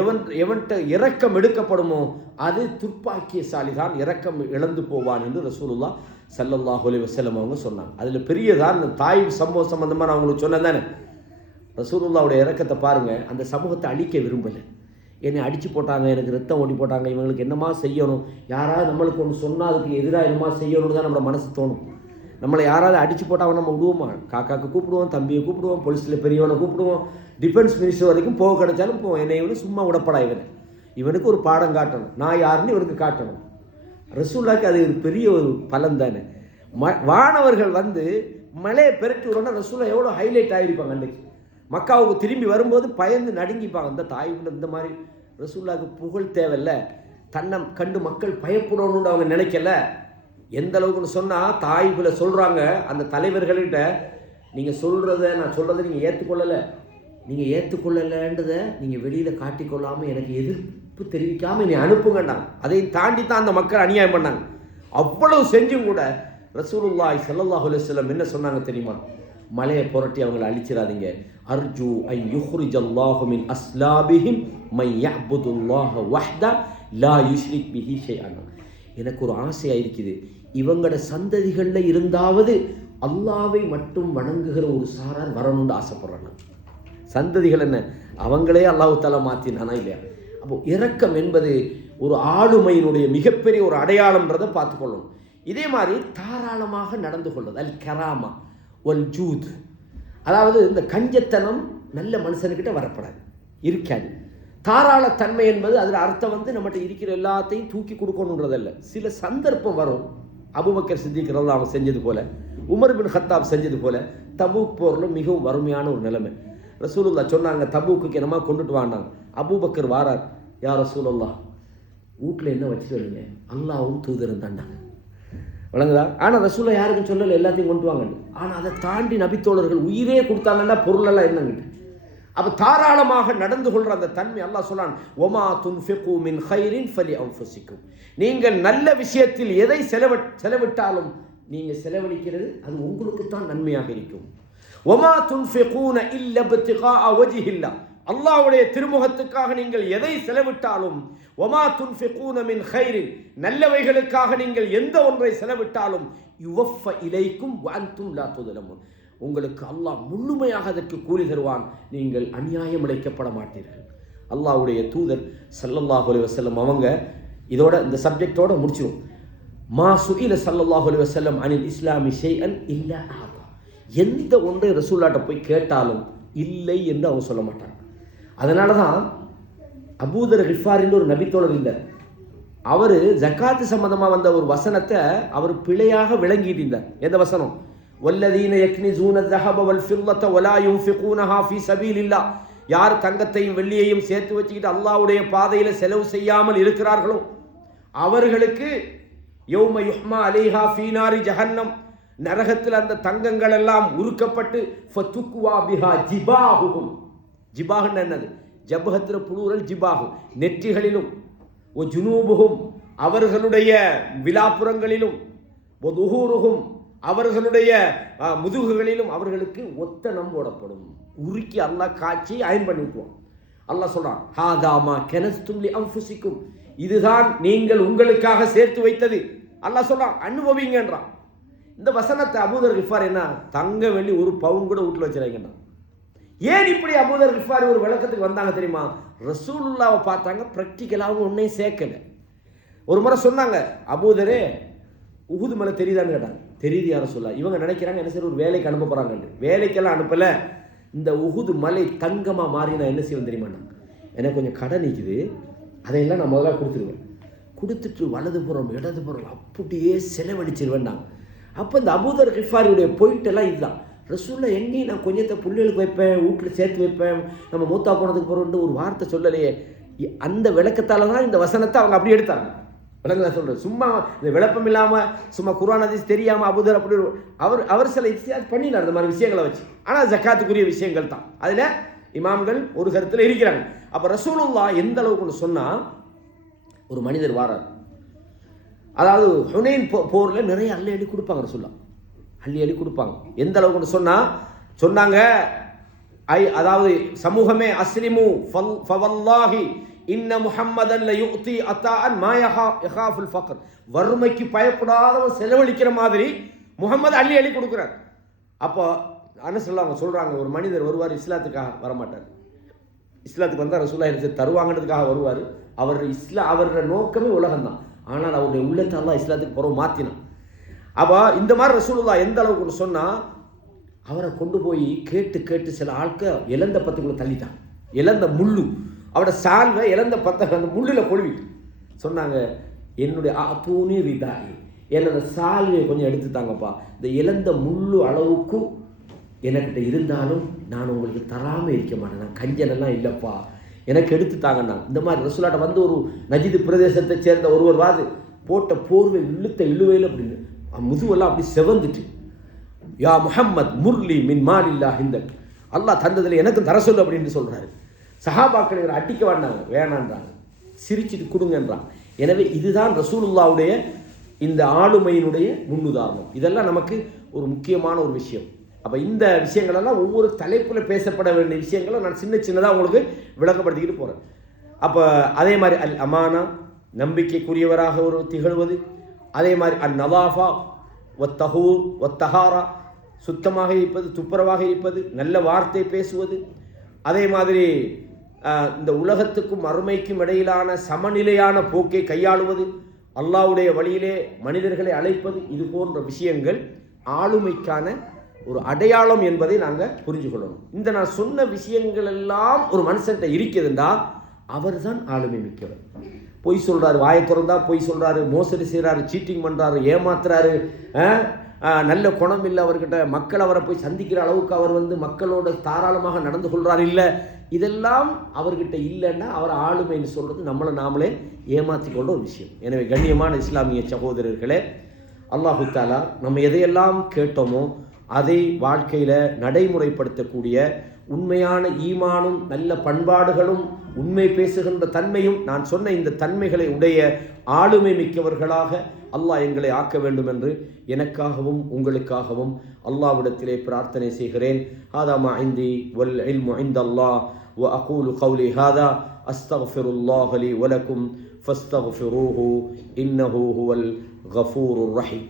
எவன்கிட்ட இரக்கம் எடுக்கப்படுமோ அது துர்ப்பாக்கியசாலி தான், இரக்கம் இழந்து போவான் என்று ரசூலுல்லாஹ் ஸல்லல்லாஹு அலைஹி வஸல்லம் அவங்க சொன்னாங்க. அதில் பெரியதான் இந்த தாய் சம்பவம் சம்பந்தமாக நான் உங்களுக்கு சொன்னேன் தானே. ரசூலுல்லாவுடைய இரக்கத்தை பாருங்கள். அந்த சமூகத்தை அழிக்க விரும்பலை. என்னை அடித்து போட்டாங்க, எனக்கு ரத்தம் ஓடி போட்டாங்க, இவங்களுக்கு என்னமா செய்யணும், யாராவது நம்மளுக்கு ஒன்று சொன்னால் அதுக்கு எதிராக என்னமா செய்யணும்னு தான் நம்மளோட மனசு தோணும். நம்மளை யாராவது அடித்து போட்டால் நம்ம விடுவோமா? காக்காக்கு கூப்பிடுவோம், தம்பியை கூப்பிடுவோம், போலீஸில் பெரியவனை கூப்பிடுவோம், டிஃபென்ஸ் மினிஸ்டர் வரைக்கும் போக கிடைச்சாலும் போவோம். என்னை இவனு சும்மா விடப்படா, இவனுக்கு ஒரு பாடம் காட்டணும், நான் யாருன்னு இவனுக்கு காட்டணும். ரசூலுல்லாஹ்க்கு அது ஒரு பெரிய ஒரு பலன் தானே. வானவர்கள் வந்து மலையை பெருட்டி விடணும்னா ரசூலுல்லாஹ் எவ்வளோ ஹைலைட் ஆகிருப்பாங்க. அன்றைக்கு மக்காவுக்கு திரும்பி வரும்போது பயந்து நடுங்கிப்பாங்க. இந்த தாய்வுல இந்த மாதிரி ரசூலுல்லாஹ்க்கு புகழ் தேவையில்லை, தன்னை கண்டு மக்கள் பயப்படணும்னு அவங்க நினைக்கல. எந்த அளவுக்குன்னு சொன்னால், தாய்களை சொல்கிறாங்க அந்த தலைவர்கள்கிட்ட, நீங்கள் சொல்கிறத நான் சொல்கிறத நீங்கள் ஏற்றுக்கொள்ளலை, நீங்கள் ஏற்றுக்கொள்ளலைன்றதை நீங்கள் வெளியில் காட்டிக்கொள்ளாமல் எனக்கு எதிர்ப்பு தெரிவிக்காமல் நீ அனுப்புங்கண்டாங்க. அதை தாண்டி தான் அந்த மக்கள் அநியாயம் பண்ணாங்க. அவ்வளவு செஞ்சும் கூட ரசூலுல்லாஹி ஸல்லல்லாஹு அலைஹி வஸல்லம் என்ன சொன்னாங்க தெரியுமா? மலையை புரட்டி அவங்களை அழிச்சிடாதீங்க. அர்ஜு ஐ யுஹ்ரிஜல்லாஹு மின் அஸ்லாபிஹிம் மை யஅ்புதுல்லாஹ வஹ்தா லா யுஷ்ரிக் பிஹி ஷைஅன். எனக்கு ஒரு ஆசையாக இருக்குது, இவங்களோட சந்ததிகளில் இருந்தாவது அல்லாவை மட்டும் வணங்குகிற ஒரு சாரார் வரணும்னு ஆசைப்படுறாங்க. சந்ததிகள் என்ன, அவங்களே அல்லாஹ் தஆலா மாற்றினானா இல்லையா? அப்போது இரக்கம் என்பது ஒரு ஆளுமையினுடைய மிகப்பெரிய ஒரு அடையாளம்ன்றதை பார்த்துக்கொள்ளணும். இதே மாதிரி தாராளமாக நடந்து கொள்வது, அல் கராமா ஒல் ஜூத், அதாவது இந்த கஞ்சத்தனம் நல்ல மனுஷனுக்கிட்ட வரப்படாது, இருக்காது. தாராளத்தன்மை என்பது அதில் அர்த்தம் வந்து நம்மகிட்ட இருக்கிற எல்லாத்தையும் தூக்கி கொடுக்கணுன்றதல்ல. சில சந்தர்ப்பம் வரும். அபூபக்கர் சித்திக் ரலியல்லாஹு அன்ஹு செஞ்சது போல, உமர் பின் கத்தாப் செஞ்சது போல. தபூக் போரில் மிகவும் வறுமையான ஒரு நிலைமை. ரசூலுல்லாஹ் சொன்னாங்க, தபூக்கு என்னமா கொண்டுட்டு வாண்டாங்க. அபூபக்கர் வாரார், யா ரசூலுல்லாஹ் வீட்டில் என்ன வச்சுட்டு வரீங்க, அல்லாஹ்வும் தூதரும் தாண்டாங்க, வழங்குதா? ஆனால் ரசூலுல்லாஹ் யாருக்கும் சொல்லலை, எல்லாத்தையும் கொண்டு வாங்க. ஆனால் அதை தாண்டி நபித்தோழர்கள் உயிரே கொடுத்தாங்கன்னா பொருளெல்லாம் என்னங்கிட்டு. அப்போ தாராளமாக நடந்து கொள்கிற அந்த தன்மை அல்லாஹ் சொன்னான், ஒமா துன்ஃபிகு மின் கைரின் ஃபலி அன்ஃபுசிக்கும், நீங்கள் நல்ல விஷயத்தில் எதை செலவிட்டாலும் நீங்கள் செலவழிக்கிறது அது உங்களுக்குத்தான் நன்மையாக இருக்கும். ஒமா துன்ஃபிகூன இல்ல இப்திகாஅ வஜ்ஹில்லாஹ், அல்லாஹ்வுடைய திருமுகத்துக்காக நீங்கள் எதை செலவிட்டாலும், ஒமா துன்ஃபிகூன மின் கைரின், நல்லவைகளுக்காக நீங்கள் எந்த ஒன்றை செலவிட்டாலும், யுவஃப இலைக்கும் வஅன்தும் லா துظلمون, உங்களுக்கு அல்லாஹ் முழுமையாக அதற்கு கூலி தருவான், நீங்கள் அநியாயம் இழைக்கப்பட மாட்டீர்கள். அல்லாஹ்வுடைய தூதர் ஸல்லல்லாஹு அலைஹி வஸல்லம் அவங்க இதோட இந்த சப்ஜெக்டோட முடிச்சிடும். மா சுஇல ஸல்லல்லாஹு அலைஹி வஸல்லம் அனில் இஸ்லாமி ஷைஅன் இல்லா ஆதா. எந்த ஒன்றை ரசூலுல்லாஹ்ட்ட போய் கேட்டாலும் இல்லை என்று அவங்க சொல்ல மாட்டாங்க. அதனால தான் அபூதர் கிஃபாரின்னு ஒரு நபித்தோழர் இருந்தார். அவர் ஜக்காத்து சம்பந்தமாக வந்த ஒரு வசனத்தை அவர் பிழையாக விளங்கிட்டு இருந்தார். எந்த வசனம்? வல்லதீன யக்னிஸூன ذஹப வல்ஃபில்லத வலா யுன்ஃபிகூனஹா ஃபீ ஸபீலில்லாஹ். யார் தங்கத்தையும் வெள்ளியையும் சேர்த்து வச்சுக்கிட்டு அல்லாஹ்வுடைய பாதையில் செலவு செய்யாமல் இருக்கிறார்களோ அவர்களுக்கு யௌம யுஹ்மா அலைஹா ஃபீ நாரி ஜஹன்னம், நரகத்தில் அந்த தங்கங்கள் எல்லாம் உருக்கப்பட்டு ஃபதுக்வா பிஹா ஜிபாஹுஹும். ஜிபாஹ்னா என்னது? ஜபஹத்துல புளூரல் ஜிபாஹு, நெற்றிகளிலும், ஒ ஜுனூபுஹும் அவர்களுடைய விலாப்புறங்களிலும், ஒ துஹூருஹும் அவர்களுடைய முதுகுகளிலும் அவர்களுக்கு ஒத்தனம் போடப்படும். உருக்கி அல்லாஹ் காய்ச்சி அயன் பண்ணி விட்டுவான். அல்லாஹ் சொல்றான், ஹாதாமா கனஸ்தும் லி அன்ஃபுசிக்கும், இதுதான் நீங்கள் உங்களுக்காக சேர்த்து வைத்தது. அல்லாஹ் சொல்றான், அனுபவிங்கன்றான். இந்த வசனத்தை அபூதர் கிஃபார் என்ன தங்க வெள்ளி ஒரு பவுன் கூட வீட்டில் வச்சிருக்கீங்கன்னா, ஏன் இப்படி அபூதர் கிஃபார் ஒரு விளக்கத்துக்கு வந்தாங்க தெரியுமா? ரசூலுல்லாவை பார்த்தாங்க, ப்ராக்டிக்கலாகவும் ஒன்றையும் சேர்க்கலை. ஒரு முறை சொன்னாங்க, அபூதரே உஹுது மலை தெரியுதான்னு கேட்டாங்க. தெரியுது யார சொல்ல. இவங்க நினைக்கிறாங்க என்ன சரி ஒரு வேலைக்கு அனுப்ப போகிறாங்கன்னு. வேலைக்கெல்லாம் அனுப்பலை. இந்த உஹுது மலை தங்கமாக மாறி நான் என்ன செய்வேன் தெரியுமாண்ணா, எனக்கு கொஞ்சம் கடன் நிற்குது, அதையெல்லாம் நான் முதல்ல கொடுத்துருவேன். கொடுத்துட்டு வலதுபுறம் இடதுபுறம் அப்படியே செலவழிச்சிருவேன்னாங்க. அப்போ இந்த அபூதர் கிஃபாரியுடைய பாயிண்டெல்லாம் இதுதான். ரசூலில் எங்கேயும் நான் கொஞ்சத்தை பிள்ளைகளுக்கு வைப்பேன், வீட்டில் சேர்த்து வைப்பேன், நம்ம மூத்தா போனதுக்கு போகிறோன்ட்டு ஒரு வார்த்தை சொல்லலையே. அந்த விளக்கத்தால் தான் இந்த வசனத்தை அவங்க அப்படி எடுத்தாங்க. விளங்குதான் சொல்கிறேன். சும்மா இந்த விளப்பம் இல்லாமல் சும்மா குர்ஆன் ஹதீஸ் தெரியாமல் அபூதர் அப்படி அவர் சில இத்தியாஸ் பண்ணினார் அந்த மாதிரி விஷயங்களை வச்சு. ஆனால் ஜக்காத்துக்குரிய விஷயங்கள் தான். அதில் இமாம்கள் ஒரு கருத்தில் இருக்கிறாங்க. அப்போ ரசூலுல்லாஹ் எந்த அளவுக்கு சொன்னால், ஒரு மனிதர் வாரார், அதாவது ஹுனைன் போரில் நிறைய அள்ளி அள்ளி கொடுப்பாங்க. ரசூலுல்லாஹ் அள்ளி அள்ளி கொடுப்பாங்க. எந்த அளவுக்கு சொன்னாங்க, அதாவது சமூகமே அஸ்லிமு ஃபவல்லாஹி இன்ன முஹம்மதன் லயுத்தி அத்தான் மா யஹாஃபுல் ஃபக்ர். வறுமைக்கு பயப்படாதவன் செலவழிக்கிற மாதிரி முகமது அள்ளி அள்ளி கொடுக்குறார். அப்போ அனஸ் அவங்க சொல்கிறாங்க, ஒரு மனிதர் வருவார், இஸ்லாத்துக்காக வரமாட்டார். இஸ்லாத்துக்கு வந்தால் ரசூலுல்லாஹ் எடுத்து தருவாங்கிறதுக்காக வருவார். அவரோட நோக்கமே உலகம்தான். ஆனால் அவருடைய உள்ளத்தை அல்லாஹ் இஸ்லாத்துக்கு பிறகு மாற்றினான். அப்போ இந்த மாதிரி ரசூலுல்லாஹ் எந்த அளவுக்கு சொன்னால், அவரை கொண்டு போய் கேட்டு சில ஆட்கள் இழந்த பத்துக்குள்ளே தள்ளிட்டான். இழந்த முள்ளு அவரோட சால்வை இழந்த பத்தை அந்த முள்ளில் கொழுவிட்டு சொன்னாங்க, என்னுடைய தூணி விதாயி, என்னோட சால்வையை கொஞ்சம் எடுத்துத்தாங்கப்பா, இந்த இழந்த முள்ளு அளவுக்கு எனக்கிட்ட இருந்தாலும் நான் உங்களுக்கு தராமல் இருக்க மாட்டேன், நான் கஞ்சனெல்லாம் இல்லைப்பா, எனக்கு எடுத்துத்தாங்கண்ணா. இந்த மாதிரி ரசூலாட்ட வந்து ஒரு நஜிது பிரதேசத்தை சேர்ந்த ஒருவர் வாது போட்ட போர்வை இழுத்த இழுவையில் அப்படின்னு முதுவெல்லாம் அப்படி செவந்துட்டு, யா முஹம்மத் முர்லி மின் மாலில்லா ஹிந்தக், அல்லாஹ் தந்ததில் எனக்கு தர சொல்லு அப்படின்னு சொல்கிறாரு. சஹாபாக்கள் இவர் அடிக்க வேணான்றாங்க, சிரிச்சுட்டு கொடுங்கன்றாங்க. எனவே இதுதான் ரசூலுல்லாவுடைய இந்த ஆளுமையினுடைய முன்னுதாரணம். இதெல்லாம் நமக்கு ஒரு முக்கியமான ஒரு விஷயம். அப்போ இந்த விஷயங்களெல்லாம் ஒவ்வொரு தலைப்பில் பேசப்பட வேண்டிய விஷயங்களை நான் சின்னதாக உங்களுக்கு விளக்கப்படுத்திக்கிட்டு போகிறேன். அப்போ அதே மாதிரி அல் அமானா, நம்பிக்கைக்குரியவராக ஒரு திகழ்வது, அதே மாதிரி அல் நவாஃபா ஒத்தஹூர் ஒத்தஹாரா, சுத்தமாக இருப்பது, துப்புரவாக இருப்பது, நல்ல வார்த்தை பேசுவது, அதே மாதிரி இந்த உலகத்துக்கும் மறுமைக்கும் இடையிலான சமநிலையான போக்கை கையாளுவது, அல்லாஹ்வுடைய வழியிலே மனிதர்களை அழைப்பது, இது போன்ற விஷயங்கள் ஆளுமைக்கான ஒரு அடையாளம் என்பதை நாங்கள் புரிஞ்சு கொள்ளணும். இந்த நான் சொன்ன விஷயங்கள் எல்லாம் ஒரு மனுஷன்கிட்ட இருக்குதுண்டா அவர் தான் ஆளுமை மிக்கவர். பொய் சொல்கிறாரு, வாயை திறந்தா பொய் சொல்கிறாரு, மோசடி செய்கிறாரு, சீட்டிங் பண்ணுறாரு, ஏமாத்துறாரு, நல்ல குணம் இல்லை அவர்கிட்ட, மக்கள் அவரை போய் சந்திக்கிற அளவுக்கு அவர் மக்களோட தாராளமாக நடந்து கொள்கிறார் இல்லை, இதெல்லாம் அவர்கிட்ட இல்லைன்னா அவர் ஆளுமைன்னு சொல்கிறது நம்மளை நாமளே ஏமாற்றி கொண்ட ஒரு விஷயம். எனவே கண்ணியமான இஸ்லாமிய சகோதரர்களே, அல்லாஹு தஆலா நம்ம எதையெல்லாம் கேட்டோமோ அதை வாழ்க்கையில் நடைமுறைப்படுத்தக்கூடிய உண்மையான ஈமானும் நல்ல பண்பாடுகளும் உண்மை பேசுகின்ற தன்மையும் நான் சொன்ன இந்த தன்மைகளை உடைய ஆளுமை மிக்கவர்களாக அல்லாஹ் எங்களை ஆக்க வேண்டும் என்று எனக்காகவும் உங்களுக்காகவும் அல்லாஹ்விடத்திலே பிரார்த்தனை செய்கிறேன். ஹாதா மா இந்தி வல் இல்மு இந்தல்லாஹ் வ அகூலு கௌலி ஹாதா அஸ்தக்ஃபிருல்லாஹ லி வ லக்கும் ஃபஸ்தக்ஃபிரூஹு இன்னஹு ஹுவல் கஃபூருர் ரஹீம்.